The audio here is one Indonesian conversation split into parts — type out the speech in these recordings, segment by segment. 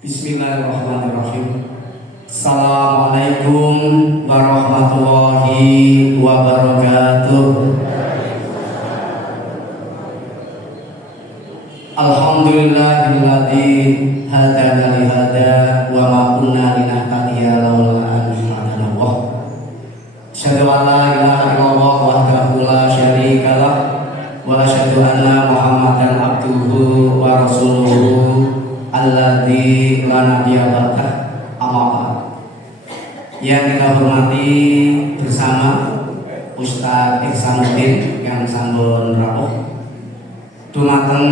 Bismillahirrahmanirrahim. Assalamualaikum warahmatullahi wabarakatuh. Alhamdulillahilladzi hadana li hada wa ma kunna linahtadiya laula an hadana Allah. Asyhadu an la ilaha illallah wahdahu la syarika lah wa asyhadu anna Muhammadan abduhu wa rasuluhu alladzi la nabiyya ba'dah. Amma yang kita hormati bersama Ustaz Ihsanuddin yang sampun rawuh dumateng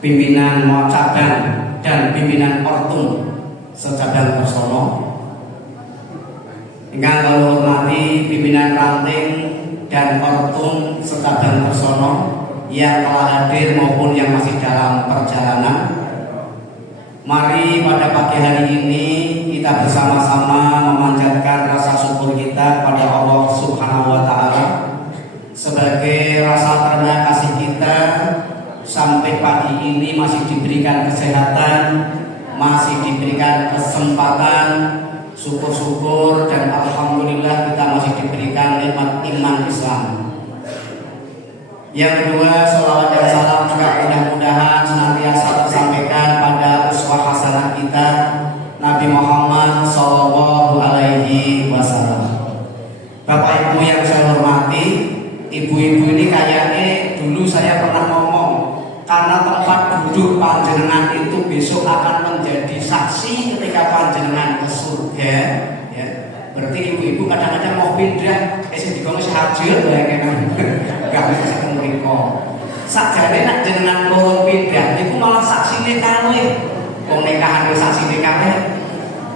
pimpinan cabang dan pimpinan Ortum secabang Kersono, ingkang kula hormati pimpinan ranting dan Ortum secabang Kersono yang telah hadir maupun yang masih dalam perjalanan. Mari pada pagi hari ini kita bersama-sama memanjatkan rasa syukur kita pada Allah Subhanahu wa Ta'ala sebagai rasa terima kasih kita sampai pagi ini masih diberikan kesehatan, masih diberikan kesempatan, syukur-syukur dan alhamdulillah kita masih diberikan nikmat iman Islam. Yang kedua, sholawat dan salam juga mudah-mudahan senantiasa tersampaikan pada uswah hasanah kita Nabi Muhammad Sallallahu Alaihi Wasallam. Bapak Ibu yang saya hormati, ibu-ibu ini kayaknya dulu saya pernah ngomong, karena tempat duduk panjenengan itu besok akan menjadi saksi ketika panjenengan ke surga. Ya, berarti ibu-ibu kadang-kadang mau pindah, sing dikon wis hajur bae kene. Gak bisa ketemu. Sakjane nek jenengan loro pindah niku malah saksine kalih. Wong nikahan wis saksine kalih.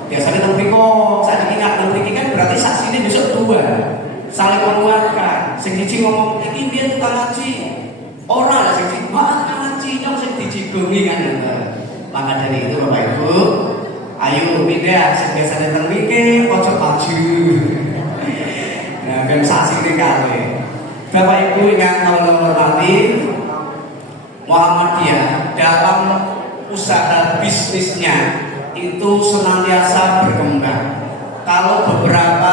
Biasanya teng mriko saiki nggak teng mriki kan berarti saksine besok dua. Saling menguatkan. Sing siji ngomong iki piye tukang ngaji. Ora lah sing siji, "Wah, tukang ngaji nyong sing dijigongi kan." Maka dari itu Bapak Ibu, ayo pindah sing biasane teng mriki ojo maju. Nah, ben saksine kalih. Bapak Ibu yang kami hormati, Muhammadiyah dalam usaha bisnisnya itu senantiasa berkembang. Kalau beberapa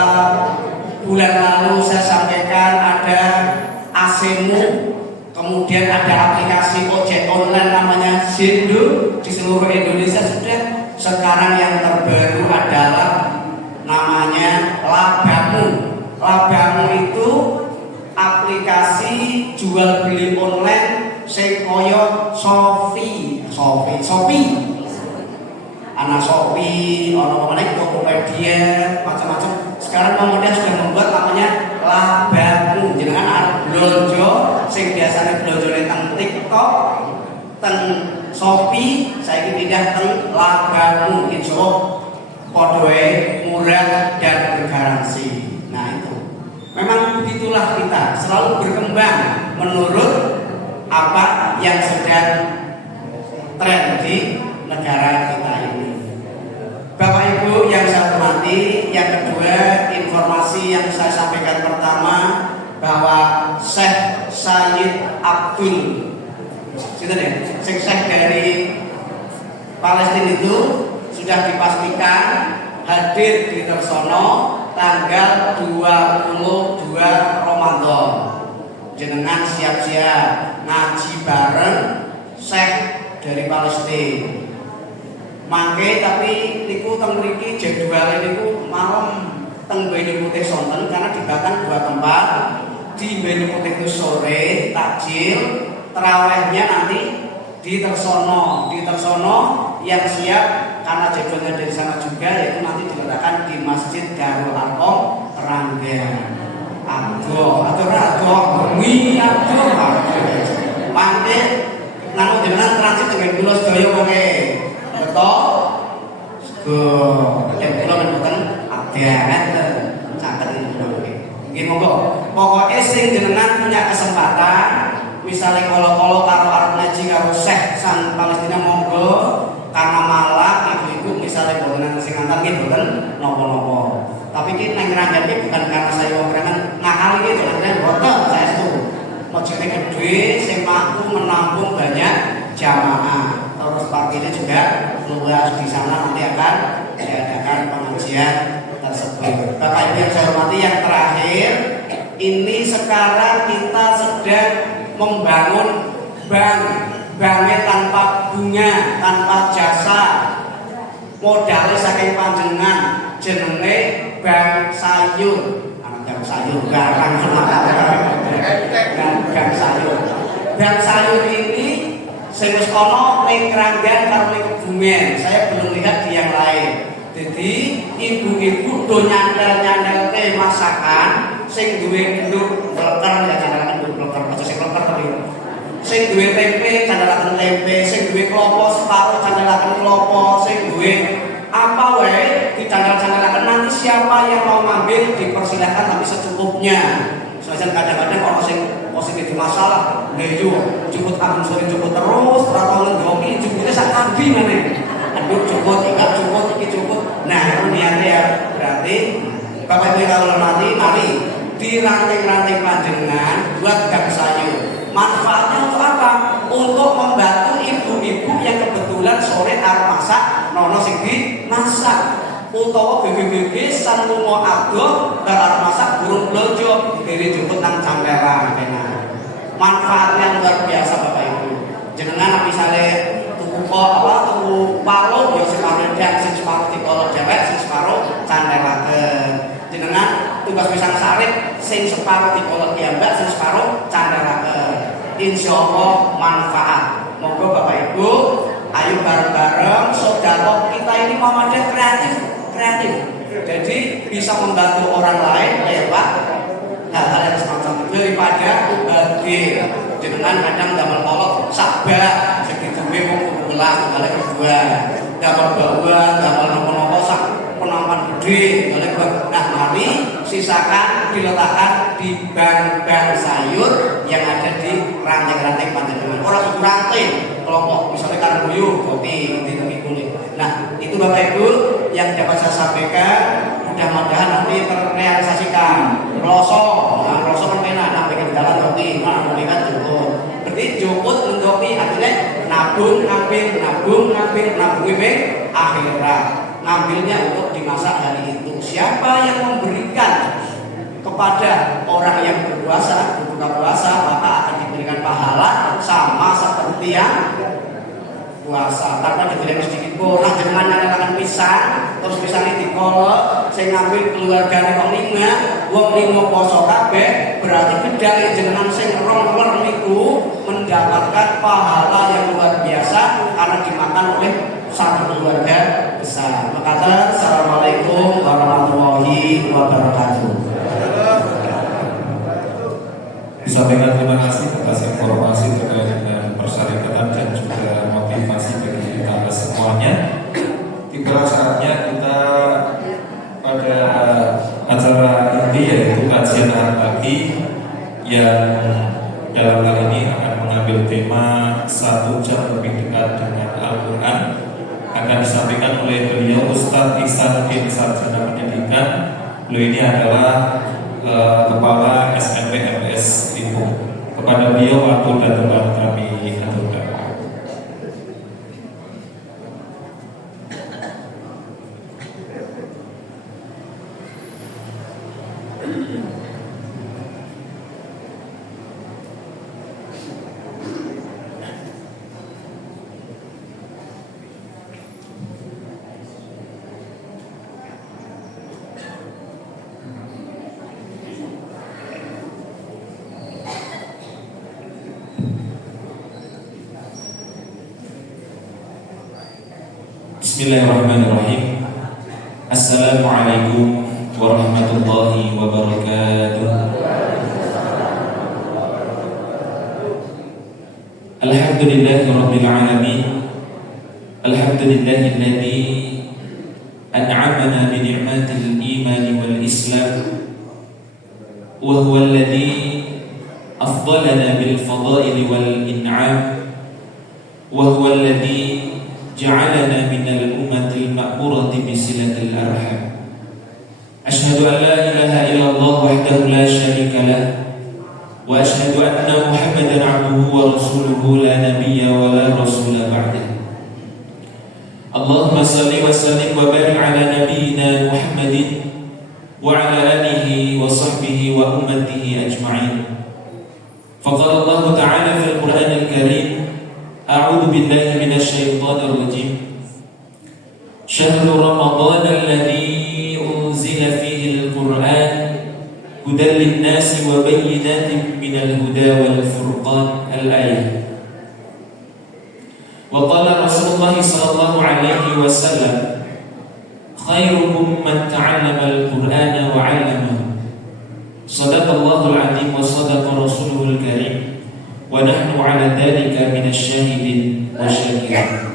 bulan lalu saya sampaikan ada ASEMU, kemudian ada aplikasi ojek online namanya Zendo di seluruh Indonesia sudah. Sekarang yang terbaru adalah namanya Labamu. Labamu itu aplikasi jual beli online sing kaya Shopee, ana Shopee, ana meneh Tokopedia, macam-macam. Sekarang kemudian sudah membuat namanya Labamu. Jenengan arep blonjo sing biasanya blonjone teng TikTok, teng Shopee, saiki pindah teng Labamu. Insyaallah padha wae murah dan bergaransi. Nah, itu memang begitulah kita selalu berkembang menurut apa yang sedang tren di negara kita ini. Bapak Ibu yang saya hormati, yang kedua informasi yang saya sampaikan pertama bahwa Syekh Sayyid Abdul Syekh dari Palestina itu sudah dipastikan hadir di Kersono tanggal 22 Ramadan. Jenengan siap-siap ngaji bareng Syekh dari Palestina. Mangke tapi niku teng mriki jadwale niku malam teng Beni Putih sonten karena dibakar dua tempat. Di Beni Putih itu sore takjil, tarawihnya nanti di Kersono. Di Kersono yang siap karena jadwalnya dari sana juga yaitu nanti diletakkan di Masjid Darul Arqam Ranggen. Aduh, bumi aduh. Mangke nang jenengan transit dengan kula sedaya mangke. Betul? Yang kula mboten ada caket iki. Nggih monggo. Pokoke sing jenengan punya kesempatan misalnya kalau karo arep ngaji karo Syekh sang Palestina monggo, karena malah ibu-ibu misalnya boten sing ngantar nggih boten napa-napa. Tapi ini nang Ranggen bukan karena saya wong Ranggen ngakali gitu, nanti boten saya itu. Masjidnya gede, sing mampu menampung banyak jamaah. terus parkirnya juga luas. Di sana nanti akan diadakan pengajian tersebut. Bapak Ibu yang saya hormati, yang terakhir, ini sekarang kita sedang membangun banknya tanpa bunga, tanpa jasa, modalnya saking panjenengan, jenenge Bank Sayur. Gang sayur, garang gang sayur. Gang sayur ini sing wis ana ning Kranggan karo ning Kebumen. Saya belum lihat di yang lain. Jadi ibu-ibu do nyandel-nyandelke masakan sing duwe nduk kleker, ya candelaken nduk kleker, aja sing kleker tapi. Sing duwe tempe candelaken tempe, sing duwe klopo separo candelaken klopo, sing duwe apa wae dicandal-candalakan. Nanti siapa yang mau ngambil dipersilahkan, tapi secukupnya. Soalnya kadang-kadang orang sing positif masalah, lejo jemput abang sore jemput terus, atau ngejoki jemputnya sak kambi mana? Aduh jemput, enggak jemput, iki jemput. Nah itu niatnya ya, berarti Bapak Ibu kalau nanti mari diranting-ranting panjenengan buat gang sayur. Manfaatnya untuk apa? Untuk membantu ibu-ibu yang kebetulan sore arep masak, nono sing dimasak. Utawa BBBB san lunga adoh arep masak burung blojo diri jemput nang camperan kena. Manfaatnya luar biasa Bapak Ibu. Jenengan misalnya tuku tuku palo ya separo dak, sing separo dikolo dewek, sing separo candelaken. Jenengan tugas pisang sawit sing separo dikolo kiambak, sing separo candelaken. Insyaallah manfaat. Monggo Bapak Ibu, ayo bareng-bareng sedekah kita ini Muhammadiyah kreatif. Jadi bisa membantu orang lain lewat hal-hal yang semacam itu daripada berbagi. Dengan kadang damel kolok sabak segitu wong kebelah kali kedua. Damel bawah, damel nopo-nopo sak penampan gede kali kedua. Nah, mari sisakan diletakkan di bank sayur yang ada di ranting-ranting panjenengan. Orang ranting kelompok misalnya karboyo, kopi, tepi kulit. Nah, itu Bapak Ibu yang dapat saya sampaikan. Mudah-mudahan nanti terrealisasikan. Pelosok, nah pelosok kan enak, sampai ke dalam kopi, nah kopi kan cukup. Berarti cukup untuk kopi, akhirnya nabung akhirat. Ngambilnya untuk dimasak hari itu. Siapa yang memberikan kepada orang yang berpuasa, berbuka puasa, maka akan diberikan pahala sama seperti yang puasa. Karena diberikan sedikit kurang, jangan nyalakan pisang, terus pisangnya dikolok, saya ngambil keluarganya wong lima poso kabeh, berarti bedanya jenengan sing rong niku mendapatkan pahala yang luar biasa karena dimakan oleh satu keluarga besar. Maka assalamualaikum warahmatullahi wabarakatuh. Disampaikan terima kasih atas informasi terkait dengan persyaratan dan juga motivasi bagi kita semuanya. Tiba saatnya kita pada acara ini yaitu kajian akhir pagi yang dalam hal ini akan mengambil tema 1 jam lebih dekat dengan Al-Quran. Akan disampaikan oleh beliau Ustadz Ihsanuddin Sarjana Pendidikan. Beliau ini adalah Kepala SMP MS Ibu. Kepada beliau waktu dan tempat kami aturkan. Bismillahirrahmanirrahim. Assalamualaikum warahmatullahi wabarakatuh. Alhamdulillahirabbil alamin. Alhamdulillahilladzi an'amana bi ni'matil iman wal islam. Wa huwa alladzi afdalana bil fadail wal in'am. Wa huwa alladzi ja'alana minal ummatil ma'murati bisilatil arham. Asyhadu an la ilaha illallah wahdahu la syarika lah wa asyhadu anna Muhammadan 'abduhu wa rasuluhu la nabiyya wa la rasula ba'dah. Allahumma salli wa sallim wa barik ala nabiyyina Muhammadin wa ala alihi wa sahbihi wa ummatihi ajma'in. Faqala Allah Ta'ala fil Qur'anil Karim, a'udzu billahi minasy syaithanir rajim. Syahrul Ramadan alladzi unzila fihi al-Qur'an hudan lin-nasi wa bayyinatin minal huda wal furqan. Al-ayah. Wa qala Rasulullah sallallahu alaihi wasallam, khairukum man ta'allama al-Qur'ana wa 'allamahu. Shadaqallahul 'azim wa shadaqa rasuluhul karim wa nahnu 'ala dzalika minasyahidin wa syakirin.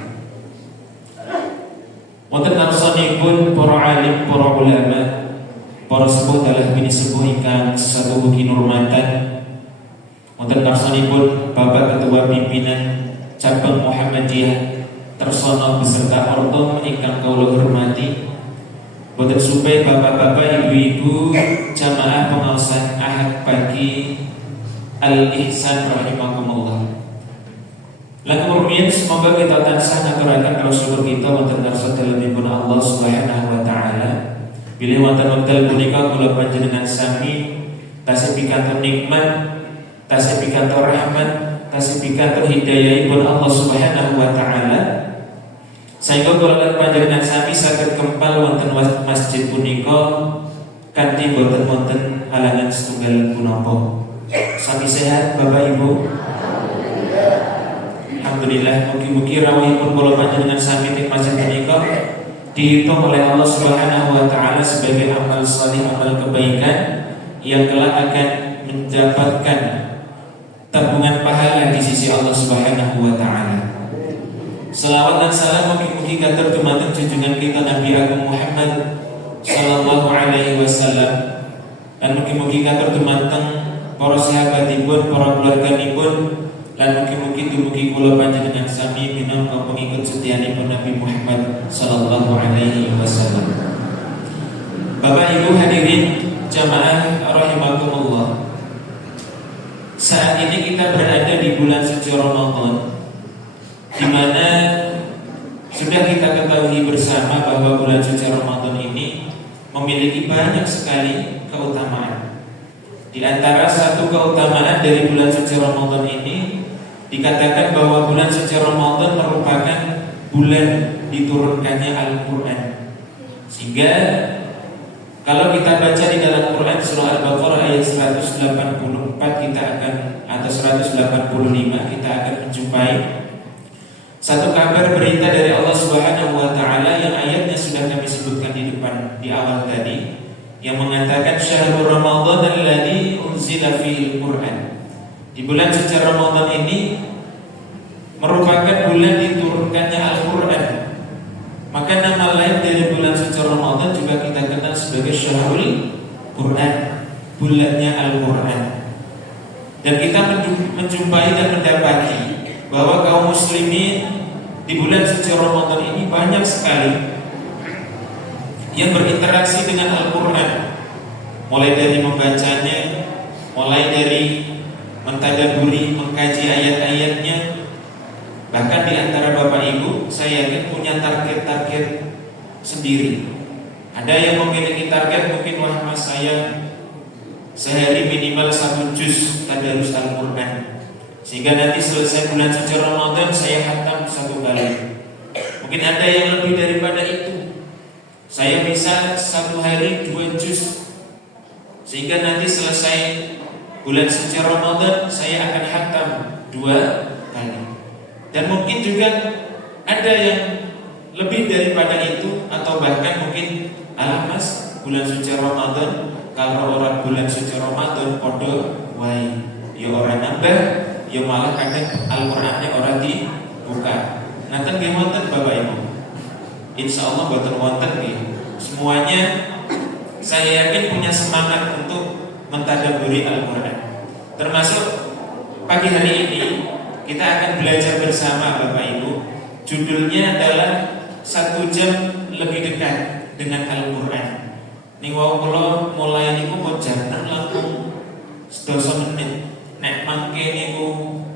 Wonten ngarsanipun para alim, para ulama, para sepuh dalah bini sepuh ingkang satu kinurmatan. Wonten ngarsanipun Bapak Ketua Pimpinan Cabang Muhammadiyah Tersono beserta ortom ingkang kula hormati. Boten supe bapak-bapak, ibu-ibu, jamaah pengawasan Ahad pagi Al-Ihsan rahimakumullah. Laku rumiyin semoga kita tansah ngaturaken kalau syukur kita wonten ngarsa dalemipun Allah Subhanahu wa taala. Bilih wonten wekdal punika kula panjenengan sami tasih pikantuk nikmat, tasih pikantuk rahmat, tasih pikantuk hidayahipun Allah Subhanahu wa taala. Sehingga kula lan panjenengan sami saged kempal wonten masjid punika kanthi boten wonten halangan setunggal punapa. Sami sehat Bapak Ibu? Alhamdulillah. Mugi-mugi rawuhipun kula panjenengan sami teng masjid punika dihitung oleh Allah Subhanahu wa taala sebagai amal salih, amal kebaikan yang kelak akan mendapatkan tabungan pahala di sisi Allah Subhanahu wa taala. Salawat dan salam mugi-mugi katur dumateng junjungan kita Nabi Agung Muhammad sallallahu alaihi wasallam, dan mugi-mugi katur dumateng para sahabatipun, para keluarganipun, lan mugi-mugi dumugi kula panjenengan sami minangka pengikut setianipun Nabi Muhammad sallallahu alaihi wasallam. Bapak Ibu hadirin jamaah rahimakumullah. Saat ini kita berada di bulan suci Ramadan, di mana sudah kita ketahui bersama bahwa bulan suci Ramadan ini memiliki banyak sekali keutamaan. Di antara satu keutamaan dari bulan suci Ramadan ini, dikatakan bahwa bulan suci Ramadan merupakan bulan diturunkannya Al-Quran. Sehingga kalau kita baca di dalam Quran surah Al-Baqarah ayat 184 kita akan, atau 185 kita akan menjumpai satu kabar berita dari Allah Subhanahu wa taala yang ayatnya sudah kami sebutkan di depan di awal tadi, yang mengatakan syahrul Ramadan alladzi unzila fihi al-Qur'an. Di bulan suci Ramadan ini merupakan bulan diturunkannya Al-Qur'an. Maka nama lain dari bulan suci Ramadan juga kita kenal sebagai Syahrul Quran, bulannya Al-Quran. Dan kita menjumpai dan mendapati bahwa kaum muslimin di bulan suci Ramadan ini banyak sekali yang berinteraksi dengan Al-Quran, mulai dari membacanya, mulai dari mentadaburi, mengkaji ayat-ayatnya. Bahkan di antara Bapak Ibu, saya yakin punya target-target sendiri. Ada yang memiliki target mungkin, wah mas saya sehari minimal 1 juz tadarus Al-Quran, sehingga nanti selesai bulan suci Ramadan saya khatam 1 kali. Mungkin ada yang lebih daripada itu, saya bisa 1 hari 2 juz, sehingga nanti selesai bulan suci Ramadan saya akan khatam 2 kali. Dan mungkin juga ada yang lebih daripada itu, atau bahkan mungkin alah mas bulan suci Ramadan, kalau orang bulan suci Ramadan podo wae, ya orang nambah, ya malah kadang Al-Qur'annya orang dibuka. Nanten nggih wonten Bapak Ibu. Insyaallah boten wonten nggih. Semuanya saya yakin punya semangat untuk mentadaburi Al-Qur'an. Termasuk pagi hari ini kita akan belajar bersama Bapak Ibu. Judulnya adalah 1 jam lebih dekat dengan Al-Quran. Ning wau kula mulai niku kok jam 6 langkung 12 menit. Nek mangke niku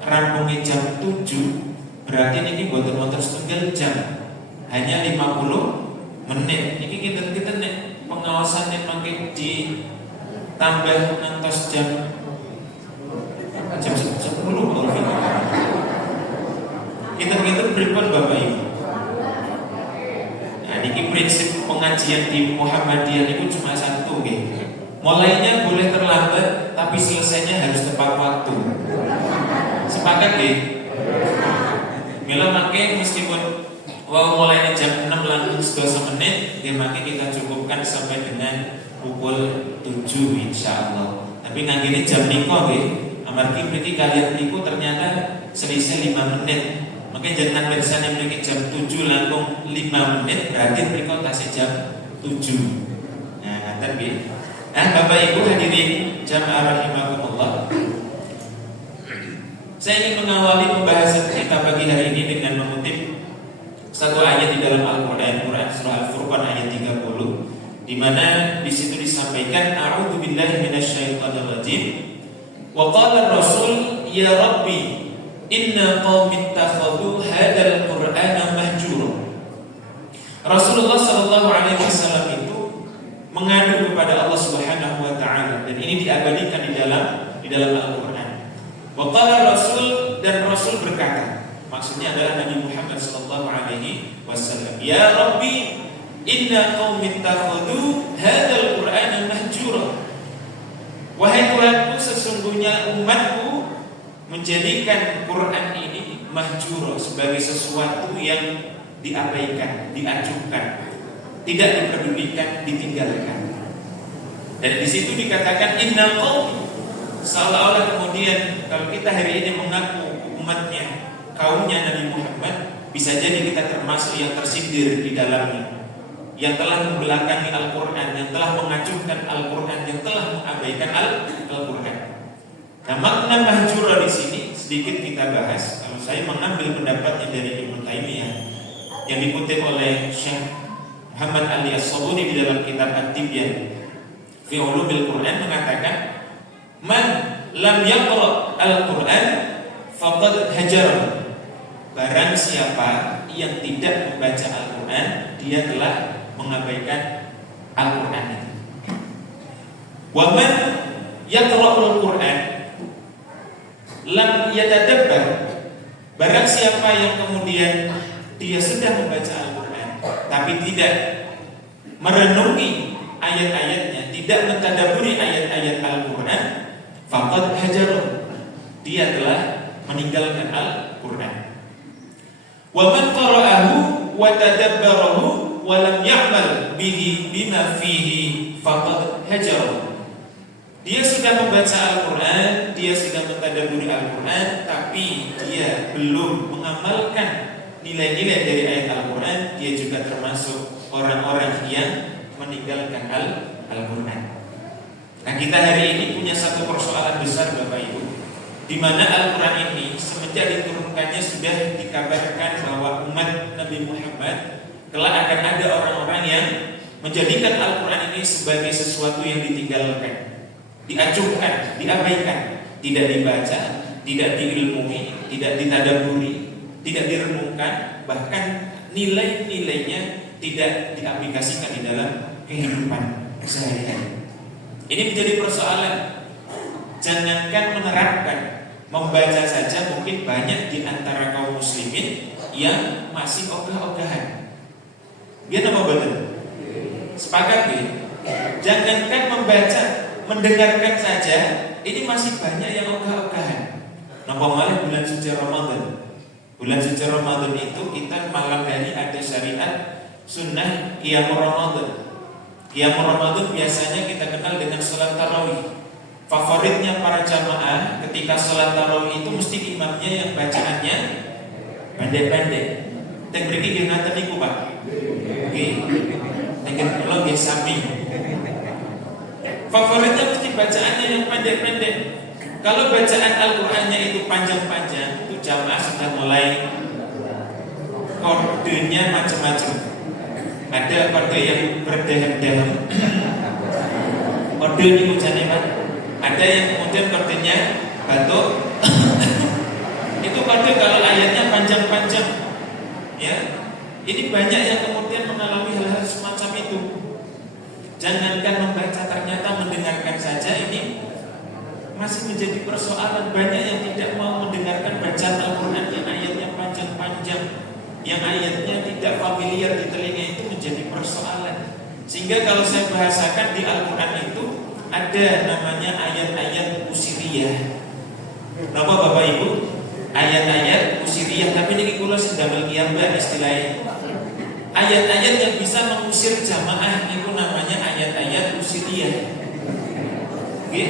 rampunge jam 7, berarti niki boten wonten setunggal jam. hanya 50 menit. Ini kita nih pengawasan yang makin ditambah ngantos jam 10 kalau kita pripun Bapak Ibu. Nah, ini prinsip pengajian di Muhammadiyah itu cuma satu, gitu. Mulainya boleh terlambat, tapi selesainya harus tepat waktu. Sepakat, gitu? Mila makai meskipun mulainya jam 6 langsung 12 menit, dia makai kita cukupkan sampai dengan pukul 7 insya Allah. Tapi nanti jam niko, gitu. Amargi berarti kalian niku ternyata selisih 5 menit. Makanya jangan bersama memiliki jam 7 langsung 5 menit, berarti mereka tasih jam 7. Nah, tapi Bapak Ibu hadirin jamaah rahimakumullah. Saya ingin mengawali pembahasan kita pagi hari ini dengan mengutip satu ayat di dalam Al-Qur'an, surah Al-Furqan ayat 30, di mana di situ disampaikan a'udzubillahi minasyaitonir rajim. Wa qala ar-rasul ya rabbi inna qaumi ittakhadhu hadzal qur'ana mahjura. Rasulullah sallallahu alaihi wasallam itu mengadu kepada Allah Subhanahu wa taala, dan ini diabadikan di dalam Al-Qur'an. Wa qala rasul, dan Rasul berkata, maksudnya adalah Nabi Muhammad sallallahu alaihi wasallam, ya rabbi inna qaumi ittakhadhu hadzal qur'ana mahjura. Wahai Tuhanku, sesungguhnya umatku menjadikan Quran ini mahjura, sebagai sesuatu yang diabaikan, diacuhkan, tidak diperdulikan, ditinggalkan. Dan di situ dikatakan innal qaum, seolah-olah kemudian kalau kita hari ini mengaku umatnya, kaumnya Nabi Muhammad, bisa jadi kita termasuk yang tersindir di dalamnya, yang telah membelakangi Al-Quran, yang telah mengacuhkan Al-Quran, yang telah mengabaikan Al-Quran. Nah, makna mahjura di sini sedikit kita bahas. Kalau saya mengambil pendapatnya dari Ibnu Taimiyah yang dikutip oleh Syekh Muhammad Ali As-Sabuni di dalam kitab At-Tibyan fi Ulumil Quran, mengatakan man lam yaqra al-Quran faqad hajar. Barang siapa yang tidak membaca Al-Quran, dia telah mengabaikan Al-Quran. Wa man yaqra'ul Quran lam yatadabbar. Barang siapa yang kemudian dia sudah membaca Al-Quran tapi tidak merenungi ayat-ayatnya, tidak mentadabburi ayat-ayat Al-Quran, faqad hajar, dia telah meninggalkan Al-Quran. Wa man qara'ahu wa tadabbarahu wa lam ya'mal bihi bima fihi faqad hajar. Dia sudah membaca Al-Quran, dia sudah mentadabburi Al-Quran, tapi dia belum mengamalkan nilai-nilai dari ayat Al-Quran, dia juga termasuk orang-orang yang meninggalkan Al-Quran. Nah, kita hari ini punya satu persoalan besar Bapak Ibu, di mana Al-Quran ini semenjak diturunkannya sudah dikabarkan bahwa umat Nabi Muhammad kelak akan ada orang-orang yang menjadikan Al-Quran ini sebagai sesuatu yang ditinggalkan, diacuhkan, diabaikan, tidak dibaca, tidak diilmui, tidak ditadaburi, tidak direnungkan, bahkan nilai-nilainya tidak diaplikasikan di dalam kehidupan sehari-hari. Ini menjadi persoalan. Jangankan menerapkan, membaca saja mungkin banyak di antara kaum muslimin yang masih ogah-ogahan. Dia nama betul. Sepakat ya? Jangankan membaca, mendengarkan saja, ini masih banyak yang ogah-ogahan. Napa malah bulan suci Ramadan. Bulan suci Ramadan itu kita malam hari ada syariat sunnah Qiyamul Ramadan. Qiyamul Ramadan biasanya kita kenal dengan sholat tarawih. Favoritnya para jamaah ketika sholat tarawih itu mesti imamnya yang bacaannya pendek-pendek. Dan beri dia ngaten niku Pak. Oke. Dengan kula nggih sami. Favoritnya mesti bacaannya yang pendek-pendek. Kalau bacaan Al-Qur'annya itu panjang-panjang, itu jamaah sudah mulai kodenya macam-macam. Ada kode yang berdehem-dehem. Kode ini ucapannya Pak. Ada yang kemudian kodenya batuk. Itu kode kalau ayatnya panjang-panjang. Ya. Ini banyak yang kemudian mengalami hal-hal semacam itu. Jangankan membaca, ternyata mendengarkan saja ini masih menjadi persoalan. Banyak yang tidak mau mendengarkan bacaan Al-Quran yang ayatnya panjang-panjang, yang ayatnya tidak familiar di telinga, itu menjadi persoalan. Sehingga kalau saya bahasakan di Al-Quran itu ada namanya ayat-ayat usiriyah. Napa Bapak Ibu? Ayat-ayat usiriyah. Tapi ini kula sedang mengiyambah istilahnya. Ayat-ayat yang bisa mengusir jamaah itu namanya ayat-ayat usiriyah. Oke?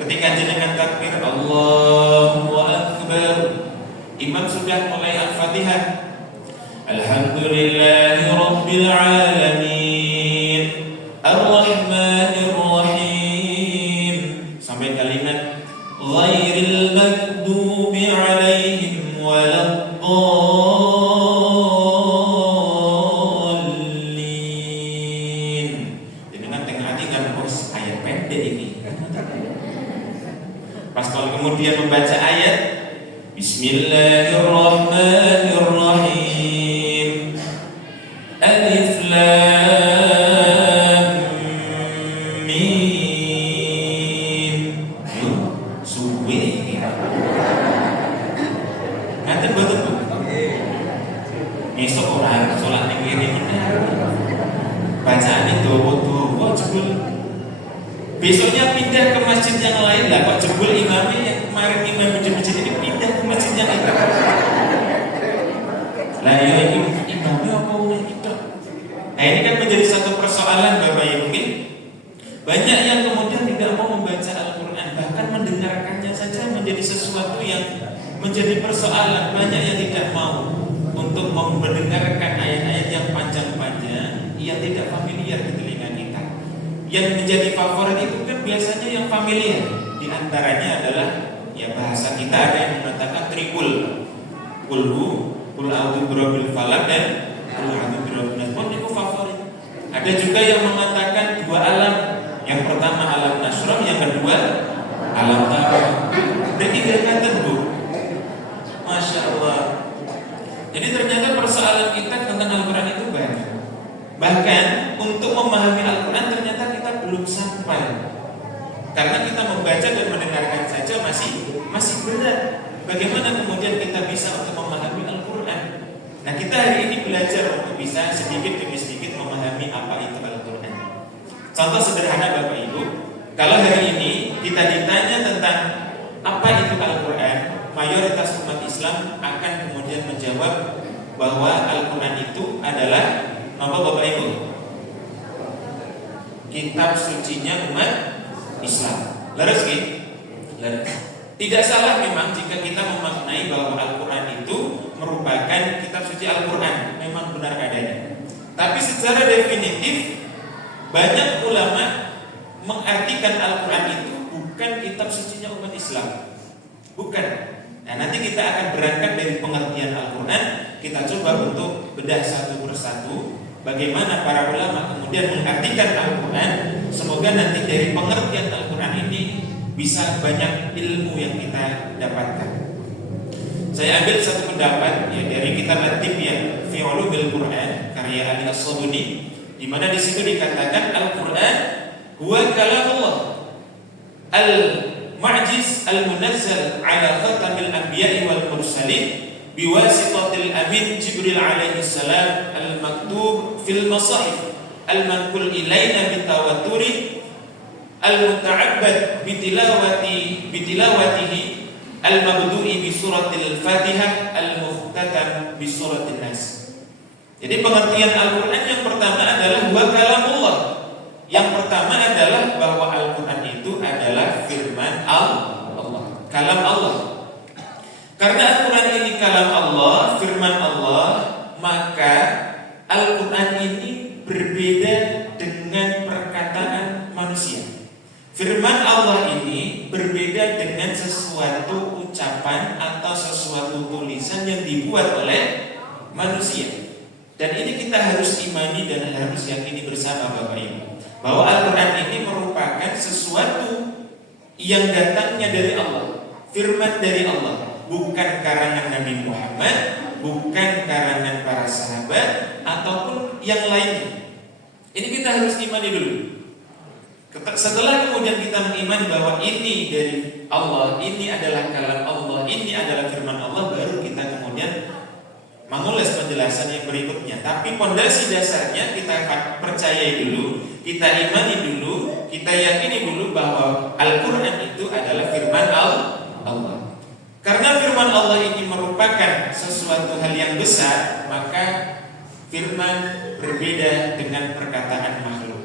Ketika jenengan takbir Allahu Akbar, imam sudah mulai Al-Fatihah, Alhamdulillahi Rabbil Alamin, Ar-Rahmanir Rahim, sampai kalimat Ghairil Maghdubi Alaihim Waladdallin. Jenengan tengah hati kan, bos, ayat pendek ini. Pas kalau kemudian membaca ayat Bismillahirrahmanirrahim, Alif Lam Mim, suwe ngaten boten Bu? Besok orang sholat ning kene bener. Bacaane dawa-dawa jebul. Besoknya pindah ke masjid yang lain lah, kok jebul imamnya yang kemarin imam masjid ini pindah ke masjid yang lain. Lah ya itu imamnya apa udah itu? Nah ini kan menjadi satu persoalan Bapak Ibu. Banyak yang kemudian tidak mau membaca Al-Quran, bahkan mendengarkannya saja menjadi sesuatu yang menjadi persoalan. Banyak yang tidak mau untuk mendengarkan ayat-ayat yang panjang-panjang, yang tidak familiar di telinga kita. Yang menjadi favorit itu kan biasanya yang familiar. Di antaranya adalah ya bahasa kita ada yang mengatakan trikul, kulhu, kul a'udzu birabbil falaq dan kul a'udzu birabbin nas. Itu favorit. Ada juga yang mengatakan dua alam. Yang pertama alam nasrah, yang kedua alam tara. Dan tiga kata Bu. Masya Allah. Jadi ternyata persoalan kita tentang Al-Quran itu banyak. Bahkan untuk memahami Al-Quran ternyata kita belum sampai. Karena kita membaca dan mendengarkan saja masih berat. Bagaimana kemudian kita bisa untuk memahami Al-Quran? Nah kita hari ini belajar untuk bisa sedikit demi sedikit memahami apa itu Al-Quran. Contoh sederhana Bapak Ibu, kalau hari ini kita ditanya tentang apa itu Al-Quran, mayoritas umat Islam akan kemudian menjawab bahwa Al-Quran itu adalah apa Bapak Ibu? Kitab sucinya umat Islam. Laras gitu? Tidak salah memang jika kita memaknai bahwa Al-Quran itu merupakan kitab suci Al-Quran. Memang benar adanya. Tapi secara definitif banyak ulama mengartikan Al-Quran itu bukan kitab sucinya umat Islam. Bukan. Nah nanti kita akan berangkat dari pengertian Al-Quran. Kita coba untuk bedah satu persatu bagaimana para ulama kemudian mengartikan Al-Quran. Semoga nanti dari pengertian Al-Quran ini bisa banyak ilmu yang kita dapatkan. Saya ambil satu pendapat ya dari kitab At-Tibyan fi Ulumil Quran karya Ali As-Sabuni, di mana di situ dikatakan Al-Quran huwa kalamullah al-mu'jiz al-munazzal ala khatamil anbiya'i wal mursalin biwasitatil amin Jibril alaihi salam al-maktub fil masahif al-manqul ilaina bitawaturi al-muta'abbad bitilawatihi al-mabdu'i bi suratil Fatihah al-mukhtatam bi suratil Nas. Jadi pengertian Al-Quran yang pertama adalah wa kalamullah. Yang pertama adalah bahwa Al-Quran itu adalah firman Allah, kalam Allah. Karena Al-Quran ini kalam Allah, firman Allah, maka Al-Quran ini berbeda dengan perkataan manusia. Firman Allah ini berbeda dengan sesuatu ucapan atau sesuatu tulisan yang dibuat oleh manusia. Dan ini kita harus imani dan harus yakini bersama Bapak Ibu, bahwa Al-Quran ini merupakan sesuatu yang datangnya dari Allah, firman dari Allah, bukan karangan Nabi Muhammad, bukan karangan para sahabat ataupun yang lainnya. Ini kita harus imani dulu. Setelah kemudian kita mengimani bahwa ini dari Allah, ini adalah kalam Allah, ini adalah firman Allah, baru kita kemudian mengulas penjelasan yang berikutnya. Tapi pondasi dasarnya kita percayai dulu, kita imani dulu, kita yakini dulu bahwa Al-Quran itu adalah firman Allah. Karena firman Allah ini merupakan sesuatu hal yang besar, maka firman berbeda dengan perkataan makhluk.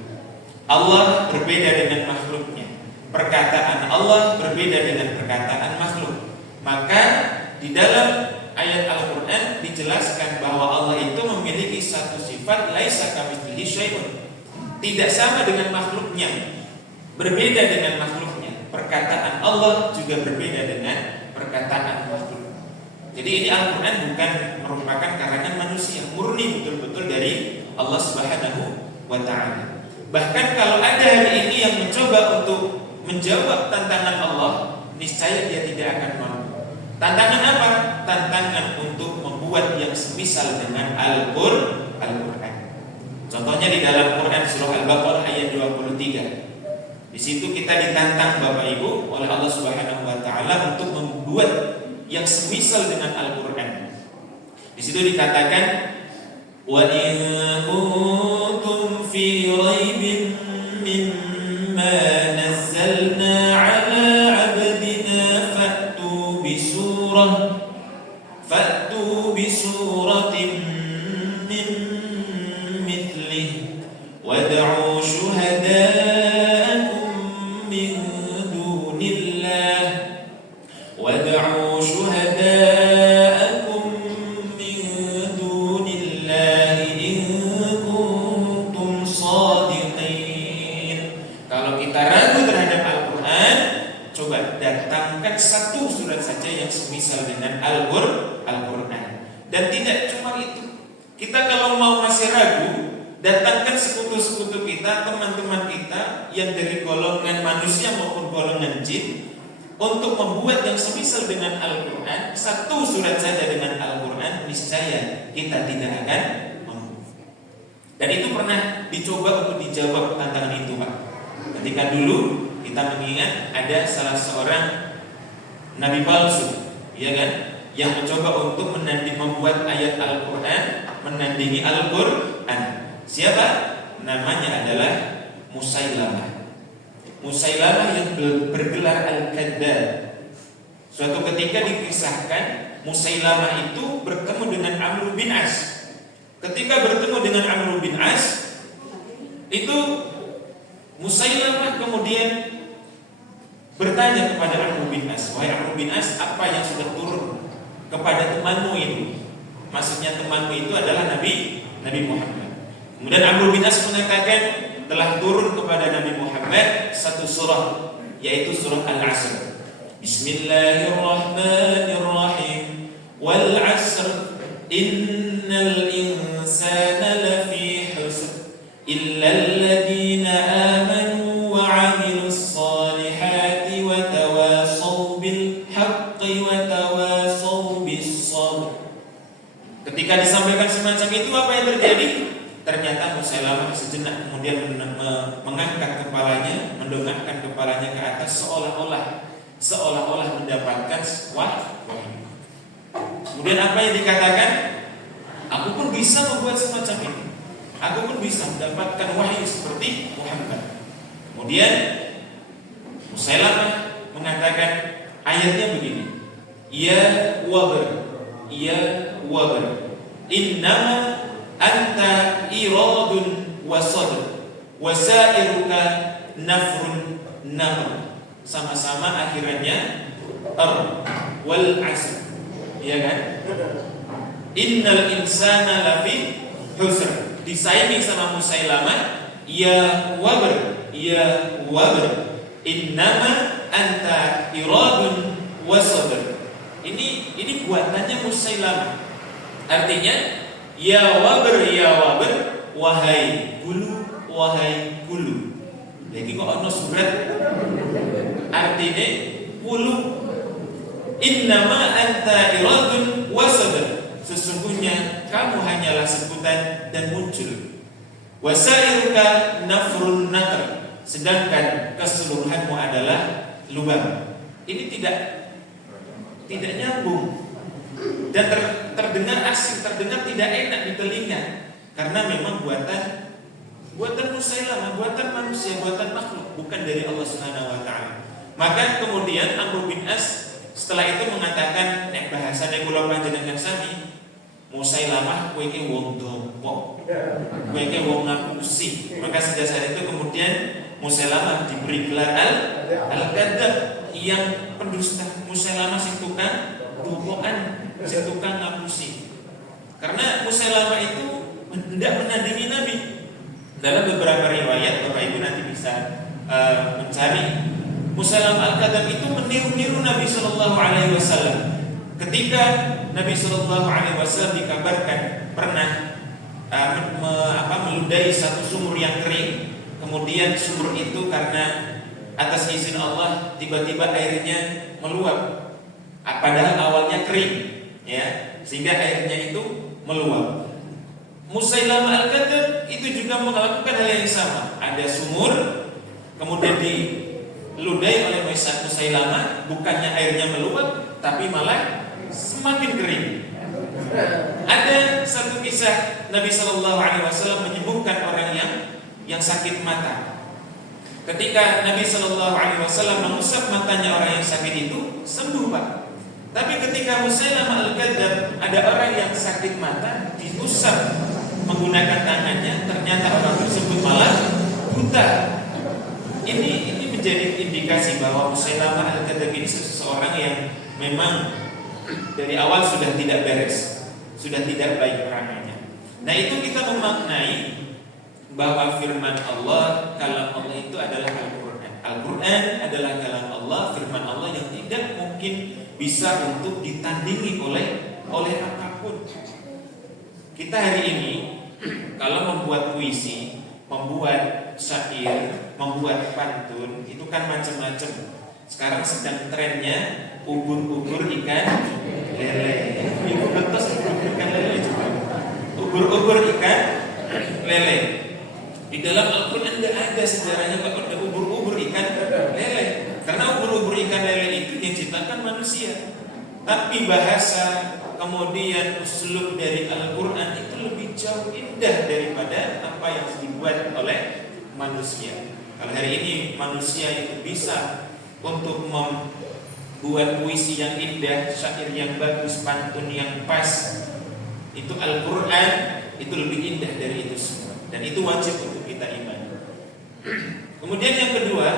Allah berbeda dengan makhluknya. Perkataan Allah berbeda dengan perkataan makhluk. Maka di dalam ayat Al-Quran dijelaskan bahwa Allah itu memiliki satu sifat laisa kamitslihi syai'un. Tidak sama dengan makhluknya, berbeda dengan makhluknya. Perkataan Allah juga berbeda dengan perkataan makhluk. Jadi ini Al-Quran bukan merupakan karangan manusia, murni betul-betul dari Allah Subhanahu wa ta'ala. Bahkan kalau ada hari ini yang mencoba untuk menjawab tantangan Allah, niscaya dia tidak akan mampu. Tantangan apa? Tantangan untuk membuat yang semisal dengan Al-Quran. Contohnya di dalam Quran surah Al-Baqarah ayat 23. Di situ kita ditantang Bapak Ibu oleh Allah Subhanahu wa ta'ala untuk membuat yang semisal dengan Al-Quran. Di situ dikatakan, wa in kuntum fi raibin mimma nazzalna ala 'abdina fa'tu bi suratin min mithlihi wad'u syuhada'akum min dunillah wad'u syuhada'akum min dunillahi in kuntum shadiqin. Kalau kita ragu terhadap Al-Quran, coba datangkan satu surat saja yang semisal dengan Al-Quran. Dan tidak cuma itu, kita kalau mau masih ragu, datangkan sekutu-sekutu kita, teman-teman kita yang dari golongan manusia maupun golongan jin, untuk membuat yang semisal dengan Al-Quran. Satu surat saja dengan Al-Quran, niscaya kita tidak akan mampu. Dan itu pernah dicoba untuk dijawab tantangan itu, Pak. Ketika dulu kita mengingat ada salah seorang nabi palsu, ya kan, yang mencoba untuk membuat ayat Al-Quran menandingi Al-Quran. Siapa? Namanya adalah Musailamah. Musailamah yang bergelar Al-Kadzdzab. Suatu ketika dikisahkan Musailamah itu bertemu dengan Amr bin As. Ketika bertemu dengan Amr bin As, itu Musailamah kemudian bertanya kepada Amr bin As, wahai Amr bin As, apa yang sudah turun kepada temanmu itu? Maksudnya temanmu itu adalah Nabi Muhammad. Kemudian Amr bin As mengatakan, telah turun kepada Nabi Muhammad satu surah, yaitu surah Al-Asr. Bismillahirrahmanirrahim. Wal 'asr innal insana lafi khusr illa alladhina amanu wa 'amilus solihati wa tawasaw bil haqqi wa tawasaw bis sabr. Ketika disampaikan semacam itu, apa yang terjadi? Ternyata Musailamah sejenak kemudian mengangkat kepalanya, mendongakkan kepalanya ke atas, seolah-olah mendapatkan wahyu. Kemudian apa yang dikatakan? Aku pun bisa membuat semacam ini. Aku pun bisa mendapatkan wahyu seperti Muhammad. Kemudian Musailamah mengatakan ayatnya begini, ya wabr, innama anta iradun wa sadr wa sa'iruka nafrun namr. Sama-sama akhirannya wal 'asr, ya kan? Innal insana lafi husr. Disaingi sama Musailamah, ya wabr, innama anta iradun wa sadr. Ini buatannya Musailamah. Artinya ya wabr, wahai gulu. Jadi kok ada surat artinya gulu. Innama anta iradun wasadr. sesungguhnya kamu hanyalah sebutan dan muncul. Wasairuka nafrun natr, sedangkan keseluruhanmu adalah lubang. Ini tidak nyambung dan terdengar asing, terdengar tidak enak di telinga, karena memang buatan Musailamah, buatan manusia, buatan makhluk, bukan dari Allah Subhanahu wa taala. Maka kemudian Amr bin As setelah itu mengatakan, nek bahasane kula panjenengan sami, Musailamah kowe iki wong dompo, kowe iki wong ngapusi. Maka sejak saat itu kemudian Musailamah diberi gelar al-kadzdzab, yang pendusta. Musailamah sing tukang dupokan, sing tukang ngapusi. Karena Musailamah itu hendak menandingi Nabi. Dalam beberapa riwayat, Bapak Ibu nanti bisa mencari, Musailamah al-kadzdzab itu meniru-niru Nabi Shallallahu Alaihi Wasallam. Ketika Nabi Shallallahu Alaihi Wasallam dikabarkan pernah meludahi satu sumur yang kering, kemudian sumur itu karena atas izin Allah tiba-tiba airnya meluap, padahal awalnya kering, ya, sehingga airnya itu meluap. Musailamah al-kadzdzab itu juga melakukan hal yang sama. Ada sumur, kemudian diludahi oleh Musailamah, bukannya airnya meluap, tapi malah semakin kering. Ada satu kisah Nabi Shallallahu Alaihi Wasallam menyembuhkan orang yang sakit mata. Ketika Nabi Shallallahu Alaihi Wasallam mengusap matanya orang yang sakit itu, sembuh Pak. Tapi ketika Musailamah al-kadzdzab, ada orang yang sakit mata, diusap menggunakan tangannya, ternyata orang tersebut malah buta. Ini menjadi indikasi bahwa Musailamah al-kadzdzab ini seseorang yang memang dari awal sudah tidak beres, sudah tidak baik orangnya. Nah, itu kita memaknai bahwa firman Allah, kalam Allah itu adalah Al-Quran. Al-Quran adalah kalam Allah, firman Allah yang tidak mungkin bisa untuk ditandingi oleh apapun. Kita hari ini kalau membuat puisi, membuat syair, membuat pantun, itu kan macam-macam. Sekarang sedang trennya ubur-ubur ikan lele. Ibu betos ubur ikan lele coba. Ubur-ubur ikan lele. Di dalam Al-Quran tidak ada sejarahnya kalau ada ubur-ubur ikan lele. Karena ubur-ubur ikan lele itu diciptakan manusia. Tapi bahasa kemudian uslub dari Al-Quran itu lebih jauh indah daripada apa yang dibuat oleh manusia. Kalau hari ini manusia itu bisa untuk membuat puisi yang indah, syair yang bagus, pantun yang pas, itu Al-Quran itu lebih indah dari itu semua. Dan itu wajib untuk kita imani. Kemudian yang kedua,